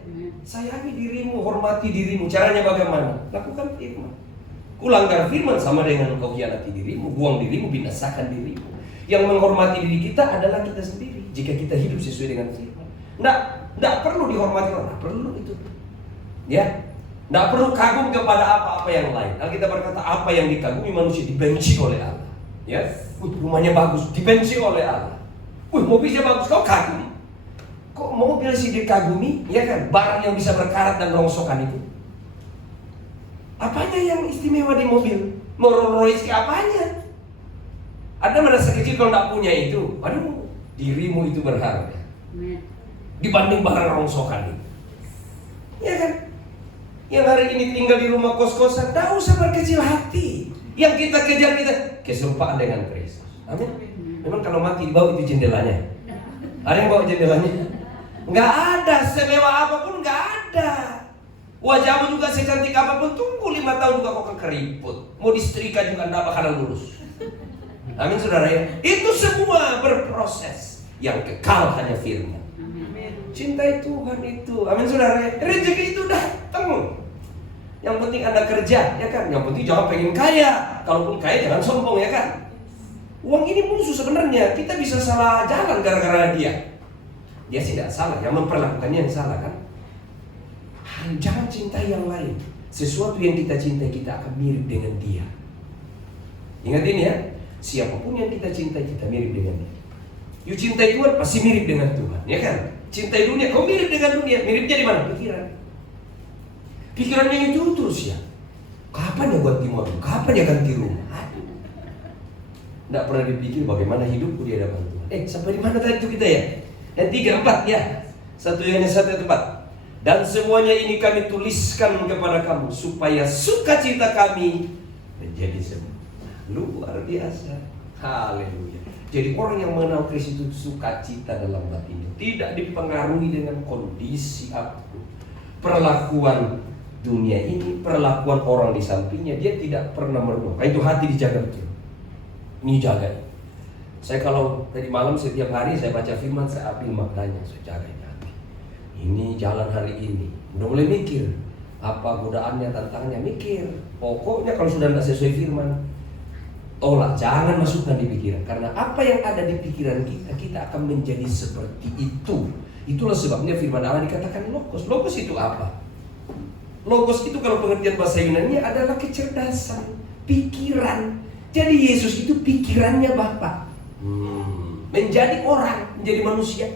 Sayangi dirimu, hormati dirimu. Caranya bagaimana? Lakukan firman. Kulanggar firman sama dengan kau hianati dirimu, buang dirimu, binasakan dirimu. Yang menghormati diri kita adalah kita sendiri. Jika kita hidup sesuai dengan firman, tidak perlu dihormati orang, perlu itu. Ya, tidak perlu kagum kepada apa-apa yang lain. Alkitab berkata apa yang dikagumi manusia dibenci oleh Allah. Ya, rumahnya bagus, dibenci oleh Allah. Mobilnya bagus, kau kagum. Kok mobil sih dikagumi? Ya kan, barang yang bisa berkarat dan rongsokan itu. Apanya yang istimewa di mobil? Mau Rolls Royce apanya? Ada merasa kecil kalau tidak punya itu. Aduh, dirimu itu berharga dibanding barang rongsokan itu. Ya kan? Yang hari ini tinggal di rumah kos-kosan, tidak usah berkecil hati. Yang kita kejar kita keserupaan dengan Kristus. Amin. Memang kalau mati dibawa itu jendelanya. Ada yang bawa jendelanya? Enggak ada, semewah apapun enggak ada. Wajahmu juga secantik apapun, tunggu 5 tahun juga kau akan keriput. Mau disetrika juga enggak bakalan lurus. Amin saudara ya. Itu semua berproses. Yang kekal hanya firman. Cintai Tuhan itu. Amin saudara ya. Rezeki itu datang. Yang penting Anda kerja, ya kan. Yang penting jangan pengen kaya. Kalaupun kaya jangan sombong, ya kan. Uang ini musuh sebenarnya. Kita bisa salah jalan gara-gara dia. Dia sih tidak salah, yang memperlakukannya yang salah kan. Jangan cintai yang lain. Sesuatu yang kita cintai kita akan mirip dengan dia. Ingat ini ya. Siapapun yang kita cintai, kita mirip dengan dia. You cintai Tuhan, pasti mirip dengan Tuhan, ya kan? Cintai dunia, kau mirip dengan dunia. Miripnya di mana? Pikiran. Pikirannya itu terus ya. Kapan ya ganti mobil? Kapan ya ganti rumah? Tidak pernah dipikir bagaimana hidupku di hadapan Tuhan. Sampai di mana tadi itu kita ya? Dan 3, 4 ya. Satu tempat. Dan semuanya ini kami tuliskan kepada kamu supaya sukacita kami menjadi sempurna. Luar biasa. Haleluya. Jadi orang yang mengenal Kristus itu sukacita dalam batinnya, tidak dipengaruhi dengan kondisi apapun. Perlakuan dunia ini, perlakuan orang di sampingnya, dia tidak pernah merubah. Itu hati dijaga betul. Ini jaga. Saya kalau tadi malam setiap hari saya baca firman, saya ambil maknanya, saya jaga hati. Ini jalan hari ini. Udah mulai mikir apa godaannya, tantangannya, mikir. Pokoknya kalau sudah tidak sesuai firman, tolak, jangan masukkan di pikiran. Karena apa yang ada di pikiran kita, kita akan menjadi seperti itu. Itulah sebabnya firman Allah dikatakan logos. Logos itu apa? Logos itu kalau pengertian bahasa Yunani adalah kecerdasan, pikiran. Jadi Yesus itu pikirannya Bapa. Menjadi orang, menjadi manusia.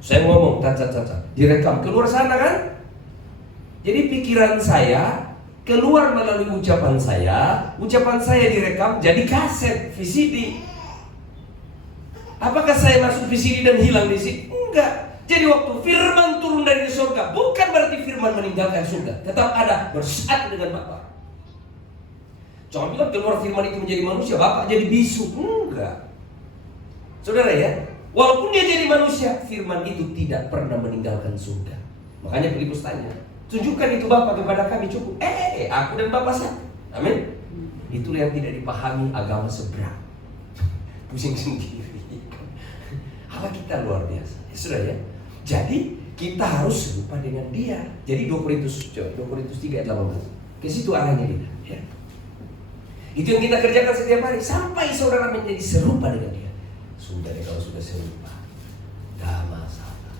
Saya ngomong, direkam, keluar sana kan? Jadi pikiran saya keluar melalui ucapan saya direkam jadi kaset VCD. Apakah saya masuk VCD dan hilang di situ? Enggak. Jadi waktu firman turun dari surga, bukan berarti firman meninggalkan surga, tetap ada bersatu dengan Bapa. Jangan bilang keluar firman itu menjadi manusia, Bapak jadi bisu. Enggak. Saudara ya, walaupun dia jadi manusia, firman itu tidak pernah meninggalkan surga. Makanya Filipus tanya, tunjukkan itu Bapa kepada kami cukup. Aku dan Bapa satu. Amin. Itulah yang tidak dipahami agama seberang. Pusing sendiri. Allah kita luar biasa. Ya, sudah ya. Jadi kita harus serupa dengan Dia. Jadi 2 Korintus 3 ayat 18. Ke situ arahnya kita. Ya. Itu yang kita kerjakan setiap hari sampai saudara menjadi serupa dengan Dia. Sudah deh, kalau sudah serupa, gak masalah.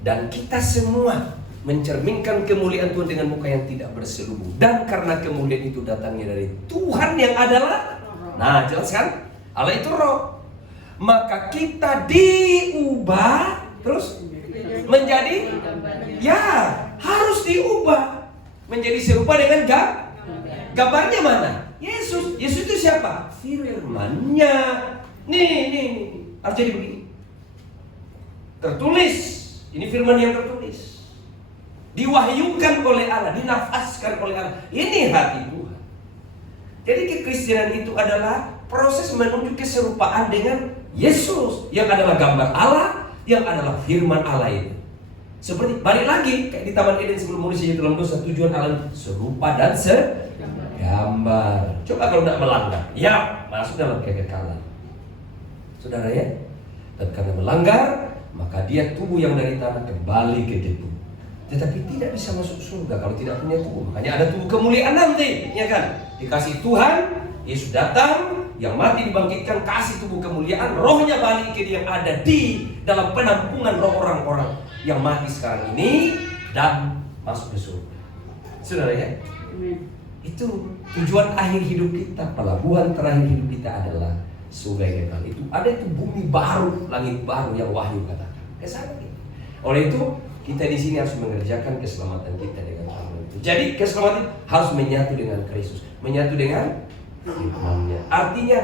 Dan kita semua mencerminkan kemuliaan Tuhan dengan muka yang tidak berselubung. Dan karena kemuliaan itu datangnya dari Tuhan yang adalah, nah jelas kan? Allah itu roh. Maka kita diubah terus menjadi, ya harus diubah menjadi serupa dengan gambarnya mana? Yesus. Yesus itu siapa? Firman-Nya. Nih harus jadi begini. Tertulis. Ini firman yang tertulis. Diwahyukan oleh Allah, dinafaskan oleh Allah. Ini hati Tuhan. Jadi kekristenan itu adalah proses menuju keserupaan dengan Yesus, yang adalah gambar Allah, yang adalah firman Allah itu. Seperti balik lagi kayak di Taman Eden sebelum manusia dalam dosa, tujuan Allah serupa dan segambar. Coba kalau tidak melanggar, ya masuk dalam kekekalan. Saudara ya, dan karena melanggar, maka dia tubuh yang dari tanah kembali ke debu. Tetapi tidak bisa masuk surga kalau tidak punya tubuh. Makanya ada tubuh kemuliaan nanti, ya kan? Dikasih Tuhan, Yesus datang, yang mati dibangkitkan, kasih tubuh kemuliaan, rohnya balik ke dia yang ada di dalam penampungan roh orang-orang yang mati sekarang ini dan masuk ke surga. Saudara ya? Itu tujuan akhir hidup kita, pelabuhan terakhir hidup kita adalah surga yang kekal. Itu ada itu bumi baru, langit baru yang Wahyu katakan. Kesana gitu. Oleh itu kita di sini harus mengerjakan keselamatan kita dengan Allah itu. Jadi keselamatan harus menyatu dengan Kristus, menyatu dengan firman-Nya. Artinya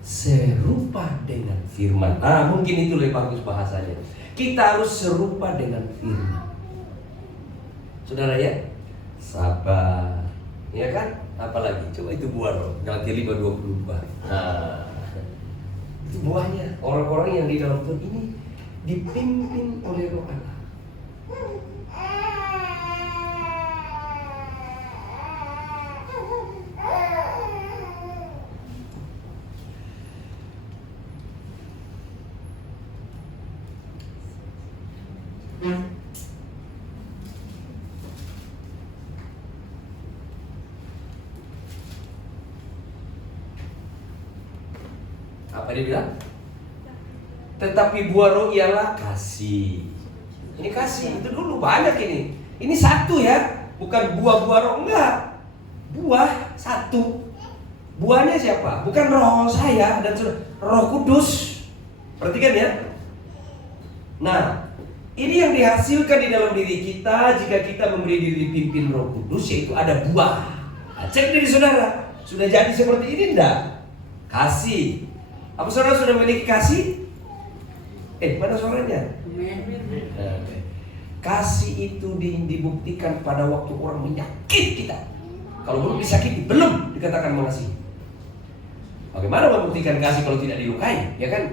serupa dengan firman. Mungkin itu lebih bagus bahasanya. Kita harus serupa dengan firman. Saudara ya, sabar, ya kan? Apalagi coba itu buah roh, Galatia 5:24. Itu buahnya orang-orang yang di dalam Tuhan ini dipimpin oleh Roh Allah. Apa dia bilang? Tetapi buah roh ialah kasih. Ini kasih, itu dulu banyak ini. Ini satu ya, bukan buah-buah roh, enggak. Buah satu. Buahnya siapa? Bukan roh saya dan Roh Kudus. Perhatikan ya. Nah, ini yang dihasilkan di dalam diri kita jika kita memberi diri dipimpin Roh Kudus, yaitu ada buah. Cek diri saudara, sudah jadi seperti ini enggak? Kasih. Apa saudara sudah memiliki kasih? Mana suaranya? Kasih itu dibuktikan pada waktu orang menyakiti kita. Kalau belum disakiti, belum dikatakan mengasihi. Bagaimana membuktikan kasih kalau tidak dilukai? Ya kan?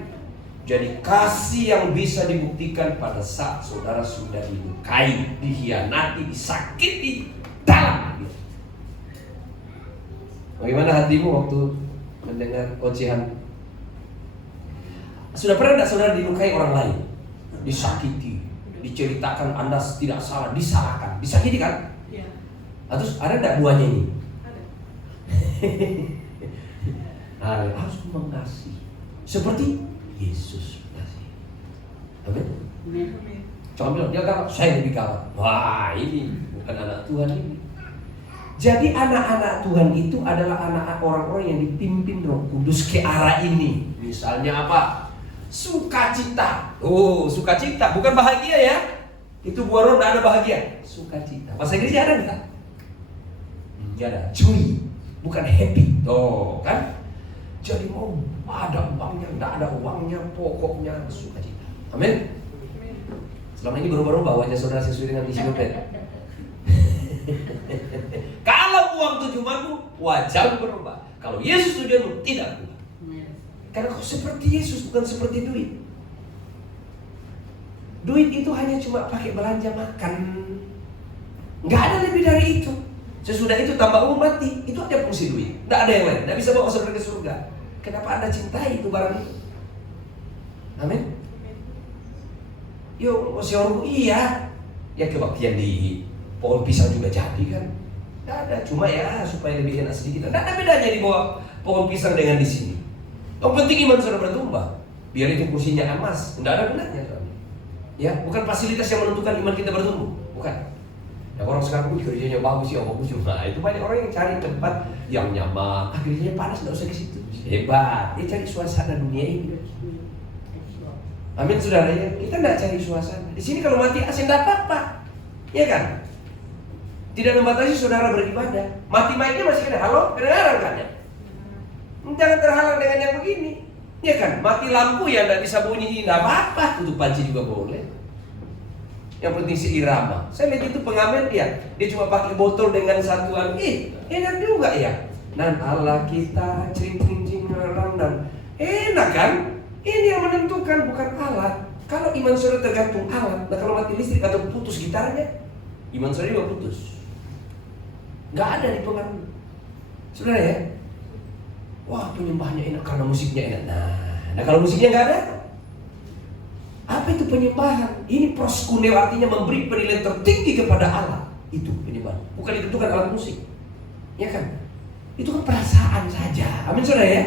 Jadi kasih yang bisa dibuktikan pada saat saudara sudah dilukai, dihianati, disakiti dalam. Bagaimana hatimu waktu mendengar ocehan? Sudah pernah tidak saudara dilukai orang lain? Disakiti, diceritakan Anda tidak salah, disalahkan, disakiti kan? Iya. Terus ada tidak buahnya ini? Ada. Harus mengasihi seperti Yesus mengasihi. Amin. Amin. Coba bilang, dia galak, saya lebih galak. Wah, ini bukan anak Tuhan ini. Jadi anak-anak Tuhan itu adalah anak-anak orang-orang yang dipimpin Roh Kudus ke arah ini. Misalnya apa? Sukacita. Oh, sukacita, bukan bahagia ya. Itu buah roh tidak ada bahagia. Sukacita. Bahasa Inggrisnya ada enggak? Tidak ada. Joy, bukan happy. Tuh, kan? Jadi mau ada uangnya, tidak ada uangnya, pokoknya sukacita. Amin. Selama ini berubah-ubah wajah saudara sesuai dengan isi dompet. Kalau uang tujuanmu, wajahmu berubah. Kalau Yesus tujuanmu, tidak berubah. Karena kau seperti Yesus, bukan seperti duit. Duit itu hanya cuma pakai belanja makan. Nggak ada lebih dari itu. Sesudah itu tambah umur mati, itu ada fungsi duit. Nggak ada yang lain, nggak bisa bawa saudara ke surga. Kenapa Anda cintai itu barang itu? Amin. Yo, Oseorku iya. Ya kebaktian di pohon pisang juga jadi kan. Tidak ada, cuma ya supaya lebih enak sedikit. Tidak ada bedanya di bawah pohon pisang dengan di sini. Yang penting iman sudah bertumbuh. Biar itu kursinya emas, tidak ada gunanya. Ya, bukan fasilitas yang menentukan iman kita bertumbuh, bukan. Ya orang sekarang kerjanya bagus ya, bagus juga. Nah, itu banyak orang yang cari tempat yang nyaman. Kerjanya panas, nggak usah ke situ. Hebat, dia cari suasana dunia ini. Amin saudara ya, kita tidak cari suasana. Di sini kalau mati asin tidak apa-apa, ya kan? Tidak membatasi saudara beribadah. Mati mic-nya masih ada, halo, kedengaran kan ya? Jangan terhalang dengan yang begini, ya kan? Mati lampu ya tidak bisa bunyi, tidak apa-apa. Tutup panci juga boleh. Yang penting seirama. Saya lihat itu pengamen dia cuma pakai botol dengan satuan. Enak juga ya. Nan Allah kita cing dan enak kan? Ini yang menentukan, bukan alat. Kalau iman saudara tergantung alat, nah kalau mati listrik atau putus gitarnya, iman saudara juga putus. Nggak ada di pengaruh. Saudara ya, wah penyembahnya enak karena musiknya enak. Nah kalau musiknya nggak ada, apa itu penyembahan? Ini proskuneo, artinya memberi penilaian tertinggi kepada Allah. Itu penyembahan, bukan ditentukan alat musik, ya kan? Itu kan perasaan saja. Amin saudara ya.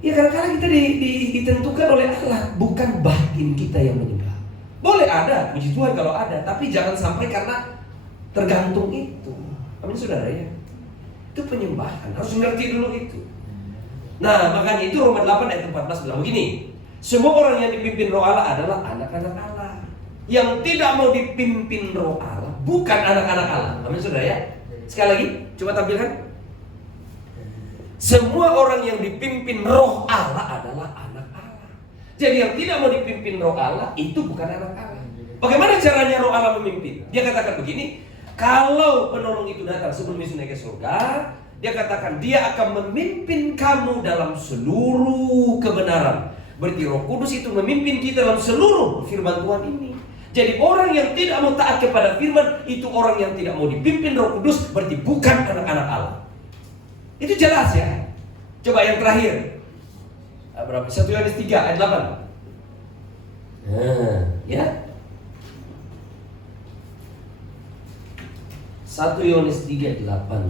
Ya kadang-kadang kita ditentukan oleh Allah, bukan batin kita yang menyembah. Boleh ada, puji Tuhan kalau ada, tapi jangan sampai karena tergantung itu. Amin saudara ya. Itu penyembahan, harus mengerti dulu itu. Nah makanya itu Roma 8 ayat 14 bilang begini, semua orang yang dipimpin roh Allah adalah anak-anak Allah. Yang tidak mau dipimpin roh Allah bukan anak-anak Allah. Amin saudara ya. Sekali lagi, coba tampilkan. Semua orang yang dipimpin roh Allah adalah anak Allah. Jadi yang tidak mau dipimpin roh Allah itu bukan anak Allah. Bagaimana caranya roh Allah memimpin? Dia katakan begini, kalau penolong itu datang sebelum Yesus naik ke surga, dia katakan dia akan memimpin kamu dalam seluruh kebenaran. Berarti Roh Kudus itu memimpin kita dalam seluruh firman Tuhan ini. Jadi orang yang tidak mau taat kepada firman, itu orang yang tidak mau dipimpin Roh Kudus, berarti bukan anak-anak Allah. Itu jelas ya. Coba yang terakhir. Berapa? 1 Yohanes 3 ayat 8. Nah, ya. 1 Yohanes 3 ayat 8.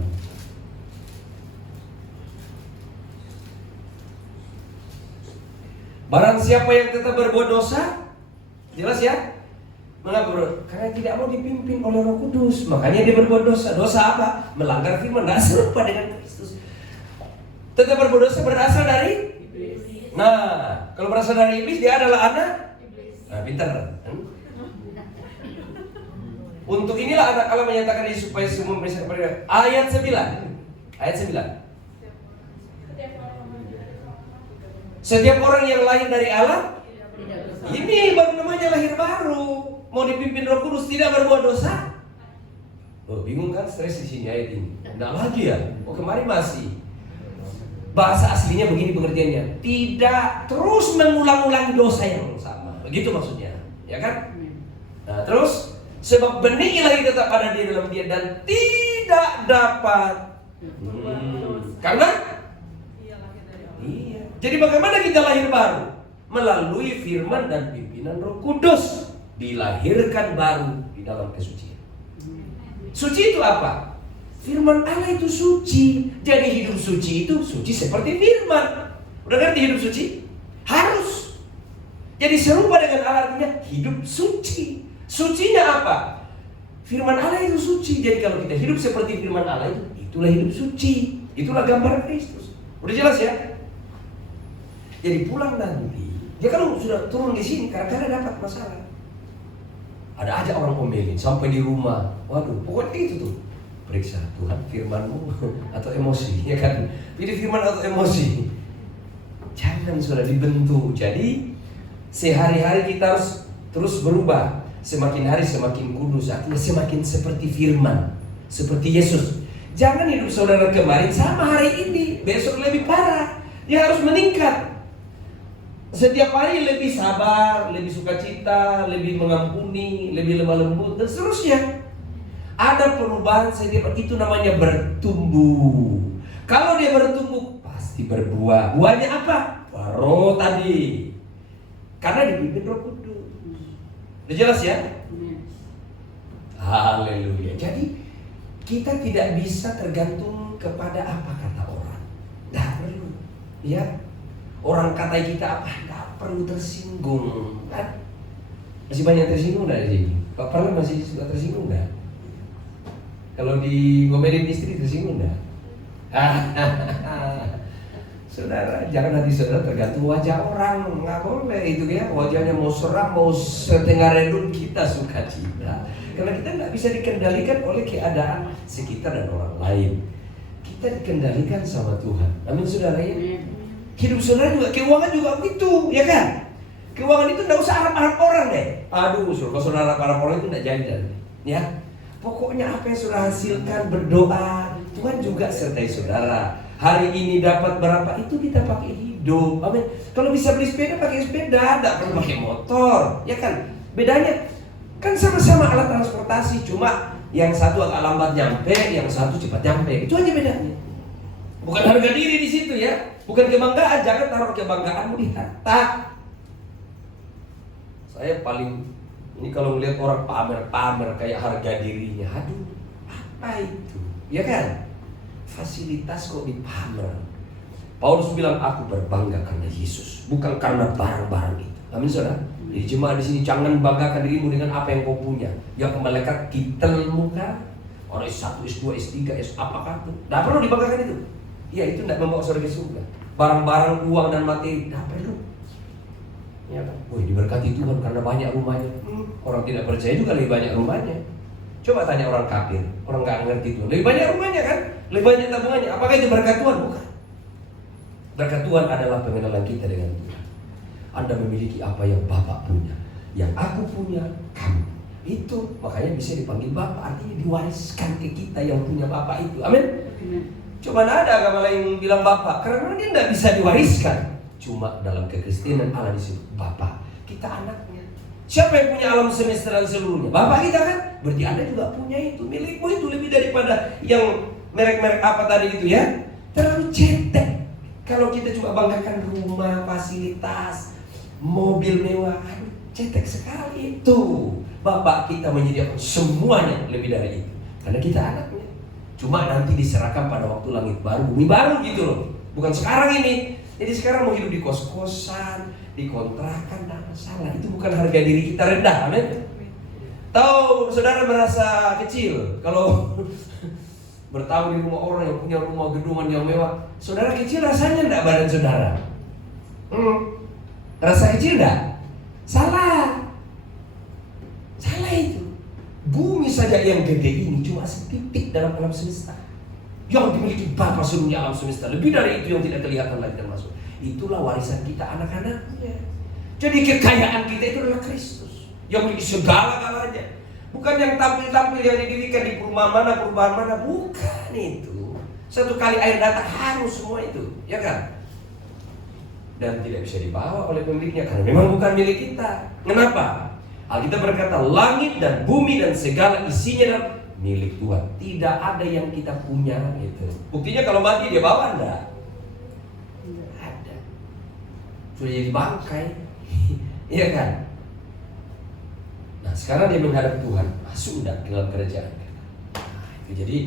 Barang siapa yang tetap berbuat dosa, jelas ya? Mengapa bro? Karena tidak mau dipimpin oleh Roh Kudus, makanya dia berbuat dosa. Dosa apa? Melanggar firman, tidak serupa dengan Kristus. Tetap berbuat dosa berasal dari iblis. Nah, kalau berasal dari iblis, dia adalah anak iblis. Nah, pintar. Untuk inilah anak Allah menyatakan diri supaya semua mereka kepada ayat 9. Ayat 9. Setiap orang yang lahir dari Allah, ini baru namanya lahir baru. Mau dipimpin Roh Kudus, tidak berbuat dosa. Oh, bingung kan, stres di sini ayat ini. Enggak lagi ya? Oh, kemarin masih. Bahasa aslinya begini pengertiannya, tidak terus mengulang-ulangi dosa yang sama. Begitu maksudnya, ya kan? Nah, terus sebab benih ilahi tetap ada di dalam dia dan tidak dapat karena iya. Jadi bagaimana kita lahir baru? Melalui firman dan pimpinan Roh Kudus. Dilahirkan baru di dalam kesucian. Suci itu apa? Firman Allah itu suci. Jadi hidup suci itu suci seperti firman. Udah ngerti hidup suci? Harus. Jadi serupa dengan Allah, artinya hidup suci. Sucinya apa? Firman Allah itu suci. Jadi kalau kita hidup seperti firman Allah itu, itulah hidup suci. Itulah gambar Kristus. Udah jelas ya? Jadi pulang nanti, dia kalau sudah turun di sini, kadang-kadang dapat masalah. Ada aja orang omelin sampai di rumah. Waduh, pokoknya itu tuh. Periksa Tuhan firman-Mu atau emosi, ya kan? Pilih firman atau emosi. Jangan sudah dibentuk. Jadi sehari-hari kita harus terus berubah. Semakin hari semakin kudus, artinya semakin seperti firman, seperti Yesus. Jangan hidup saudara kemarin sama hari ini, besok lebih parah. Dia harus meningkat. Setiap hari lebih sabar, lebih sukacita, lebih mengampuni, lebih lemah lembut, dan seterusnya. Ada perubahan setiap hari, itu namanya bertumbuh. Kalau dia bertumbuh, pasti berbuah. Buahnya apa? Roh tadi. Karena dipimpin Roh Kudus. Udah jelas ya? Haleluya. Jadi kita tidak bisa tergantung kepada apa kata orang. Tidak perlu. Ya, orang kata kita apa? Tidak perlu tersinggung. Kan? Masih banyak tersinggung nggak di sini? Pak Perlan masih suka tersinggung nggak? Kalau di ngomelin istri tersinggung nggak? Saudara, jangan hati saudara tergantung wajah orang. Nggak boleh itu ya. Wajahnya mau seram, mau setengah redup, kita suka cita. Karena kita nggak bisa dikendalikan oleh keadaan sekitar dan orang lain. Kita dikendalikan sama Tuhan. Amin saudara ya. Hidup saudara juga, keuangan juga begitu, ya kan? Keuangan itu nggak usah harap-harap orang deh. Aduh, kalau saudara harap orang itu nggak jadi, ya. Pokoknya apa yang saudara hasilkan, berdoa, Tuhan juga sertai saudara. Hari ini dapat berapa itu kita pakai hidup. Amin. Kalau bisa beli sepeda pakai sepeda, tidak perlu pakai motor, ya kan? Bedanya kan sama-sama alat transportasi, cuma yang satu agak lambat nyampe, yang satu cepat nyampe. Itu aja bedanya. Bukan harga diri di situ ya, bukan kebanggaan. Jangan taruh kebanggaanmu di harta. Saya paling ini kalau melihat orang pamer-pamer kayak harga dirinya, aduh, apa itu? Ya kan? Fasilitas kok dipamer. Paulus bilang, aku berbangga karena Yesus, bukan karena barang-barang itu. Amin saudara. Jadi jemaat di sini jangan banggakan dirimu dengan apa yang kau punya. Yang malaikat titelmu kan? Orang S1, S2, S3, S apakah itu? Tidak perlu dibanggakan itu. Ya itu tidak membawa saudara ke surga. Barang-barang, uang dan materi tidak perlu. Ya kan? Wih, diberkati Tuhan karena banyak rumahnya. Orang tidak percaya juga lebih banyak rumahnya. Coba tanya orang kafir, orang nggak ngerti Tuhan. Lebih banyak rumahnya kan? Lebih banyak tabungannya. Apakah itu berkat Tuhan? Bukan. Berkat Tuhan adalah pengenalan kita dengan Tuhan. Anda memiliki apa yang Bapak punya, yang aku punya, kamu. Itu makanya bisa dipanggil Bapak, artinya diwariskan ke kita yang punya Bapak itu. Amin. Coba ada agama lain bilang Bapak, karena dia tidak bisa diwariskan. Cuma dalam kekristenan Allah disebut Bapak. Kita anaknya. Siapa yang punya alam semesta dan seluruhnya? Bapak kita kan. Berarti Anda juga punya itu. Milikmu itu lebih daripada yang merek-merek apa tadi itu ya. Terlalu cetek. Kalau kita cuma banggakan rumah, fasilitas, mobil mewah, aduh, cetek sekali itu. Bapak kita menyediakan semuanya lebih dari itu. Karena kita anaknya. Cuma nanti diserahkan pada waktu langit baru, bumi baru gitu loh. Bukan sekarang ini. Jadi sekarang mau hidup di kos-kosan, di kontrakan, tidak masalah. Itu bukan harga diri kita rendah, amin. Tahu saudara merasa kecil kalau bertamu di rumah orang yang punya rumah gedungan yang mewah. Saudara kecil rasanya tidak badan saudara. Rasa kecil tidak? Salah. Salah itu. Bumi saja yang gede ini cuma setitik dalam alam semesta. Yang dimiliki Bapa seluruhnya alam semesta. Lebih dari itu yang tidak kelihatan lagi termasuk. Itulah warisan kita anak-anaknya. Jadi kekayaan kita itu adalah Kristus yang memiliki segala-galanya. Bukan yang tampil-tampil yang didirikan di perumahan mana. Bukan itu. Satu kali air datang harus semua itu. Ya kan? Dan tidak bisa dibawa oleh pemiliknya karena memang bukan milik kita. Kenapa? Alkitab berkata langit dan bumi dan segala isinya adalah milik Tuhan. Tidak ada yang kita punya gitu. Buktinya kalau mati dia bawa enggak? Tidak ada. Sudah jadi bangkai. Iya kan? Nah sekarang dia menghadap Tuhan. Masuk enggak ke dalam kerajaan? Nah, itu jadi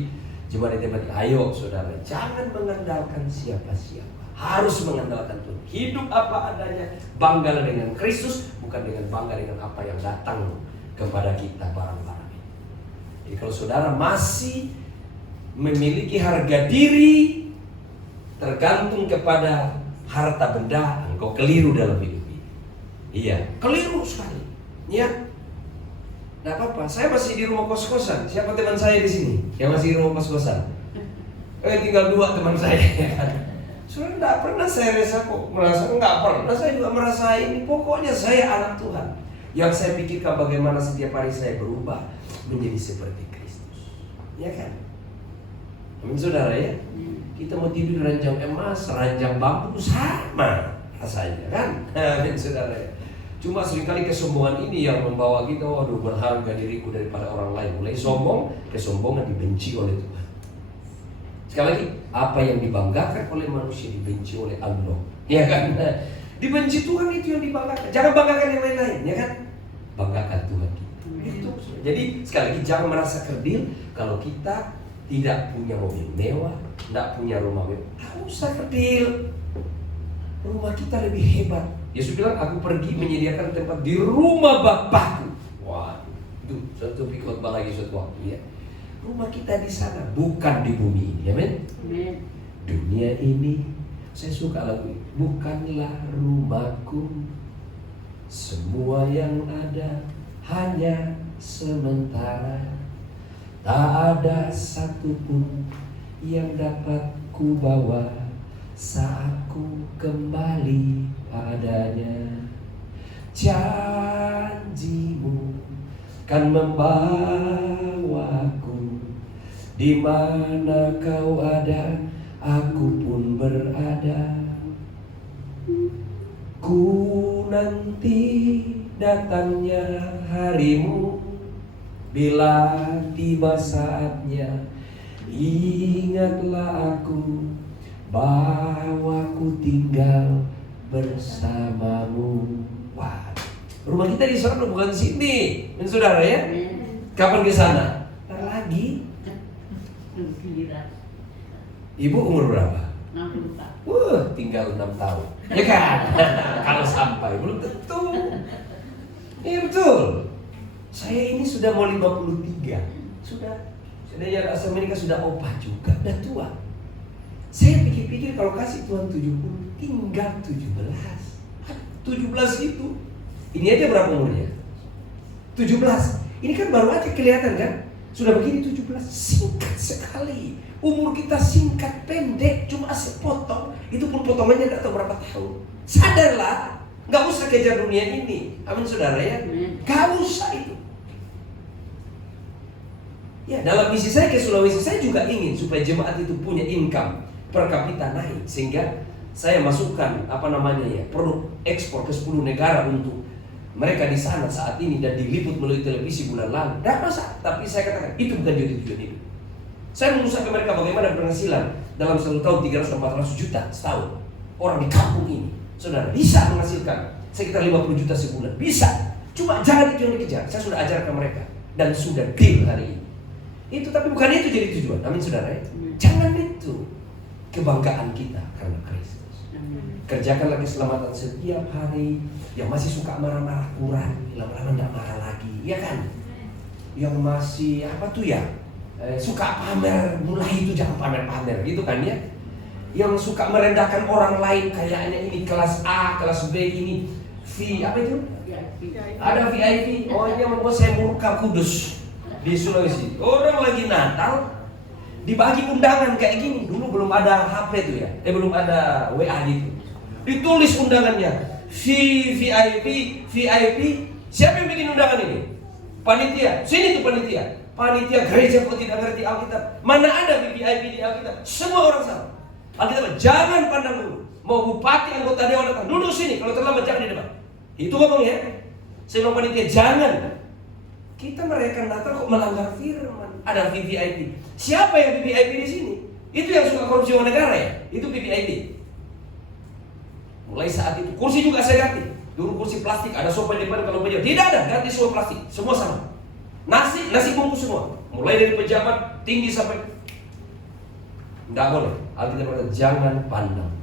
jemaat di tempat, ayo saudara, jangan mengandalkan siapa-siapa. Harus mengandalkan Tuhan. Hidup apa adanya. Banggalah dengan Kristus, bukan dengan bangga dengan apa yang datang kepada kita barang-barang. Jadi kalau saudara masih memiliki harga diri tergantung kepada harta benda, engkau keliru dalam hidup ini. Iya, keliru sekali. Ya, tidak apa-apa. Saya masih di rumah kos-kosan. Siapa teman saya di sini yang masih di rumah kos-kosan? Tinggal 2 teman saya. Saudara, tidak pernah saya merasa, enggak pernah. Saya juga merasa ini. Pokoknya saya anak Tuhan. Yang saya pikirkan bagaimana setiap hari saya berubah menjadi seperti Kristus. Ya kan? Amin saudara ya. Kita mau tidur ranjang emas, ranjang bambu sama rasanya kan? Amin saudara ya. Cuma seringkali kesombongan ini yang membawa kita, waduh, berharga diriku daripada orang lain. Mulai sombong, kesombongan dibenci oleh Tuhan. Sekali lagi, apa yang dibanggakan oleh manusia dibenci oleh Allah. Ya kan? Dibenci Tuhan itu yang dibanggakan. Jangan banggakan yang lain-lain, ya kan? banggakan Tuhan kita. Itu. Jadi sekali lagi jangan merasa kerdil kalau kita tidak punya mobil mewah, tidak punya rumah mewah. Tak usah kerdil. Rumah kita lebih hebat. Yesus bilang, aku pergi menyediakan tempat di rumah Bapakku. Wah, itu suatu khotbah lagi suatu waktu ya. Rumah kita di sana, bukan di bumi ini. Amin. Dunia ini, saya suka lagu ini. Bukanlah rumahku. Semua yang ada hanya sementara. Tak ada satupun yang dapat ku bawa saat ku kembali padanya. Janjimu kan membawaku di mana kau ada, aku pun berada. Ku nanti datangnya harimu, bila tiba saatnya, ingatlah aku bahwa ku tinggal bersamamu. Wah, rumah kita di sana bukan sini, saudara ya. Kapan ke sana? Ntar lagi. Ibu umur berapa? 60 tahun. Wah, tinggal 6 tahun. Ya kan? Kalau sampai belum tentu. Iya betul. Saya ini sudah mau 53. Sudah yang asal Amerika sudah opah juga, udah tua. Saya pikir-pikir kalau kasih Tuhan 70, tinggal 17. 17 itu. Ini aja berapa umurnya? 17. Ini kan baru aja kelihatan kan? Sudah begini 17. Singkat sekali. Umur kita singkat, pendek, cuma sepotong. Itu pun potongannya tidak tahu berapa tahun. Sadarlah, nggak usah kejar dunia ini. Amin saudara ya. Nggak usah itu. Ya, dalam misi saya ke Sulawesi, saya juga ingin supaya jemaat itu punya income per kapita naik, sehingga saya masukkan produk ekspor ke 10 negara untuk mereka di sana saat ini dan diliput melalui televisi bulan lalu. Tidak masalah, tapi saya katakan itu bukan jadi tujuan hidup. Saya mengusahakan mereka bagaimana penghasilan dalam 1 tahun 300-400 juta setahun. Orang di kampung ini, saudara, bisa menghasilkan sekitar 50 juta sebulan. Bisa, cuma jangan itu yang dikejar. Saya sudah ajarkan mereka dan sudah deal hari ini. Itu, tapi bukan itu jadi tujuan. Amin saudara ya. Jangan itu kebanggaan kita karena Kristus. Kerjakanlah keselamatan setiap hari. Yang masih suka marah-marah kurang, lama-lama tidak marah lagi, ya kan? Yang masih suka pamer, mulai itu jangan pamer-pamer, gitu kan ya? Yang suka merendahkan orang lain, kayaknya ini kelas A, kelas B, ini ada VIP. Oh, ini membuat saya murka kudus di Sulawesi. Orang lagi Natal dibagi undangan kayak gini. Dulu belum ada HP tuh ya, belum ada WA gitu. Ditulis undangannya. VIP. Siapa yang bikin undangan ini? Panitia. Sini tuh panitia. Panitia gereja kok tidak ngerti Alkitab. Mana ada VIP di Alkitab? Semua orang sama. Alkitab jangan pandang dulu. Mau bupati, anggota dewan datang, duduk sini. Kalau terlambat jangan di depan. Itu ngomong ya. Saya bilang panitia jangan. Kita merayakan Natal kok melanggar firman. Ada VIP. Siapa yang VIP di sini? Itu yang suka korupsi uang negara ya. Itu VIP. Mulai saat itu, kursi juga saya ganti. Dulu kursi plastik, ada sofa di depan kalau pejabat. Tidak ada, ganti semua plastik, semua sama. Nasi bungkus semua. Mulai dari pejabat, tinggi sampai. Tidak boleh. Alkitab berkata, jangan pandang.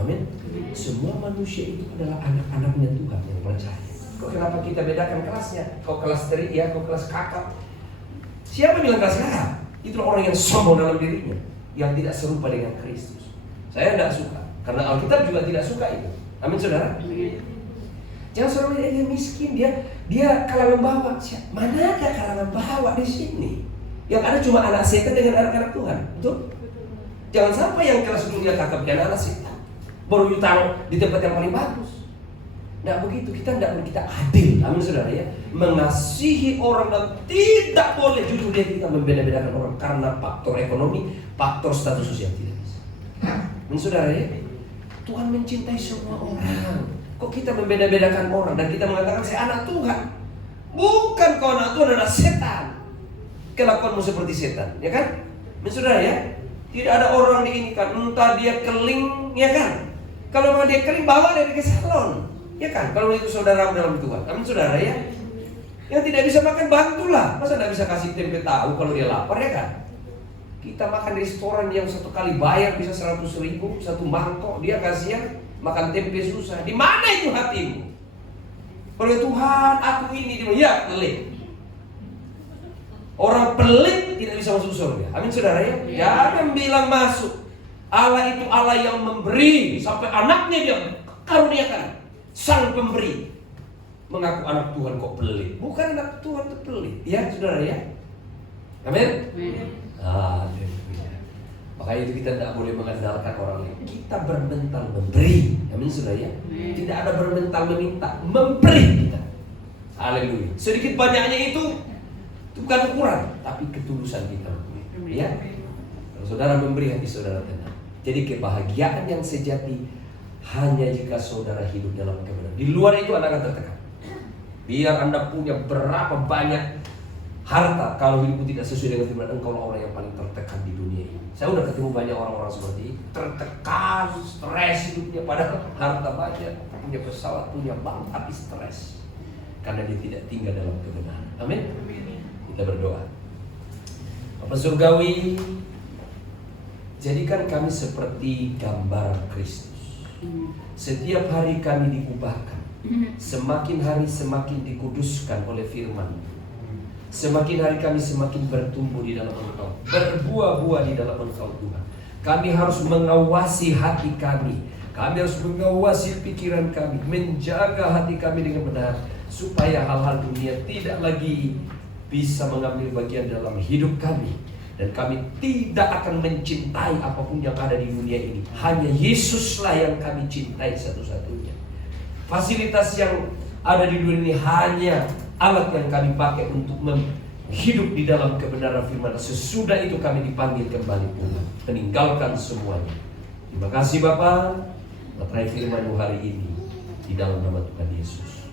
Amin. Semua manusia itu adalah anak-anaknya Tuhan yang percaya. Kok kenapa kita bedakan kelasnya? Kok kelas teriak, kok kelas kakap? Siapa bilang kelas kakap? Itulah orang yang sombong dalam dirinya, yang tidak serupa dengan Kristus. Saya tidak suka. Karena Alkitab juga tidak suka itu. Amin saudara? Jangan saudara dia miskin, dia kalangan bawah. Mana ada kalangan bawah di sini? Yang ada cuma anak setan dengan anak-anak Tuhan. Betul? Jangan sampai yang kelas dunia kakap dan anak setan baru ditaruh di tempat yang paling bagus. Tidak begitu, kita adil. Amin saudara ya. Mengasihi orang dan tidak boleh jujur kita membeda-bedakan orang karena faktor ekonomi, faktor status sosial tidak bisa. Amin saudara ya. Tuhan mencintai semua orang. Kok kita membeda-bedakan orang dan kita mengatakan saya anak Tuhan? Bukan kau anak Tuhan, anak setan. Kelakuanmu seperti setan, ya kan? Saudara ya, tidak ada orang diinikan. Entah dia keling, ya kan? Kalau mau dia keling, bawa dia ke salon, ya kan? Kalau itu saudara dalam Tuhan, amin saudara ya. Yang tidak bisa makan bantulah. Masa tidak bisa kasih tempe tahu kalau dia lapar, ya kan? Kita makan di restoran yang satu kali bayar bisa 100.000 satu mangkok, dia kasihan makan tempe susah. Di mana itu hatimu? Kalau Tuhan, aku ini, ya pelit. Orang pelit tidak bisa masuk surga. Amin saudara ya? Jangan bilang masuk. Allah itu Allah yang memberi, sampai anaknya dia karuniakan. Sang pemberi. Mengaku anak Tuhan kok pelit. Bukan anak Tuhan itu pelit. Ya saudara ya? Amin? Haleluya. Makanya itu kita tidak boleh mengandalkan orang lain. Kita bermental memberi. Amin saudara ya? Tidak ada bermental meminta, memberi kita. Haleluya. Sedikit banyaknya itu bukan ukuran, tapi ketulusan kita. Ya. Kalau saudara memberi, hati saudara tenang. Jadi kebahagiaan yang sejati hanya jika saudara hidup dalam kebenaran. Di luar itu Anda akan tertekan. Biar Anda punya berapa banyak harta, kalau hidupmu tidak sesuai dengan firman, engkau orang yang paling tertekan di dunia ini. Saya udah ketemu banyak orang-orang seperti ini, tertekan, stres hidupnya, padahal harta banyak, punya pesawat, punya bank, tapi stres karena dia tidak tinggal dalam kebenaran. Amin. Kita berdoa. Bapa Surgawi, jadikan kami seperti gambar Kristus. Setiap hari kami diubahkan. Semakin hari semakin dikuduskan oleh firman. Semakin hari kami semakin bertumbuh di dalam Engkau, berbuah-buah di dalam Engkau Tuhan. Kami harus mengawasi hati kami. Kami harus mengawasi pikiran kami, menjaga hati kami dengan benar, supaya hal-hal dunia tidak lagi bisa mengambil bagian dalam hidup kami. Dan kami tidak akan mencintai apapun yang ada di dunia ini. Hanya Yesuslah yang kami cintai satu-satunya. Fasilitas yang ada di dunia ini hanya alat yang kami pakai untuk hidup di dalam kebenaran firman. Sesudah itu kami dipanggil kembali pulang, meninggalkan semuanya. Terima kasih Bapa, materai firman-Mu hari ini di dalam nama Tuhan Yesus.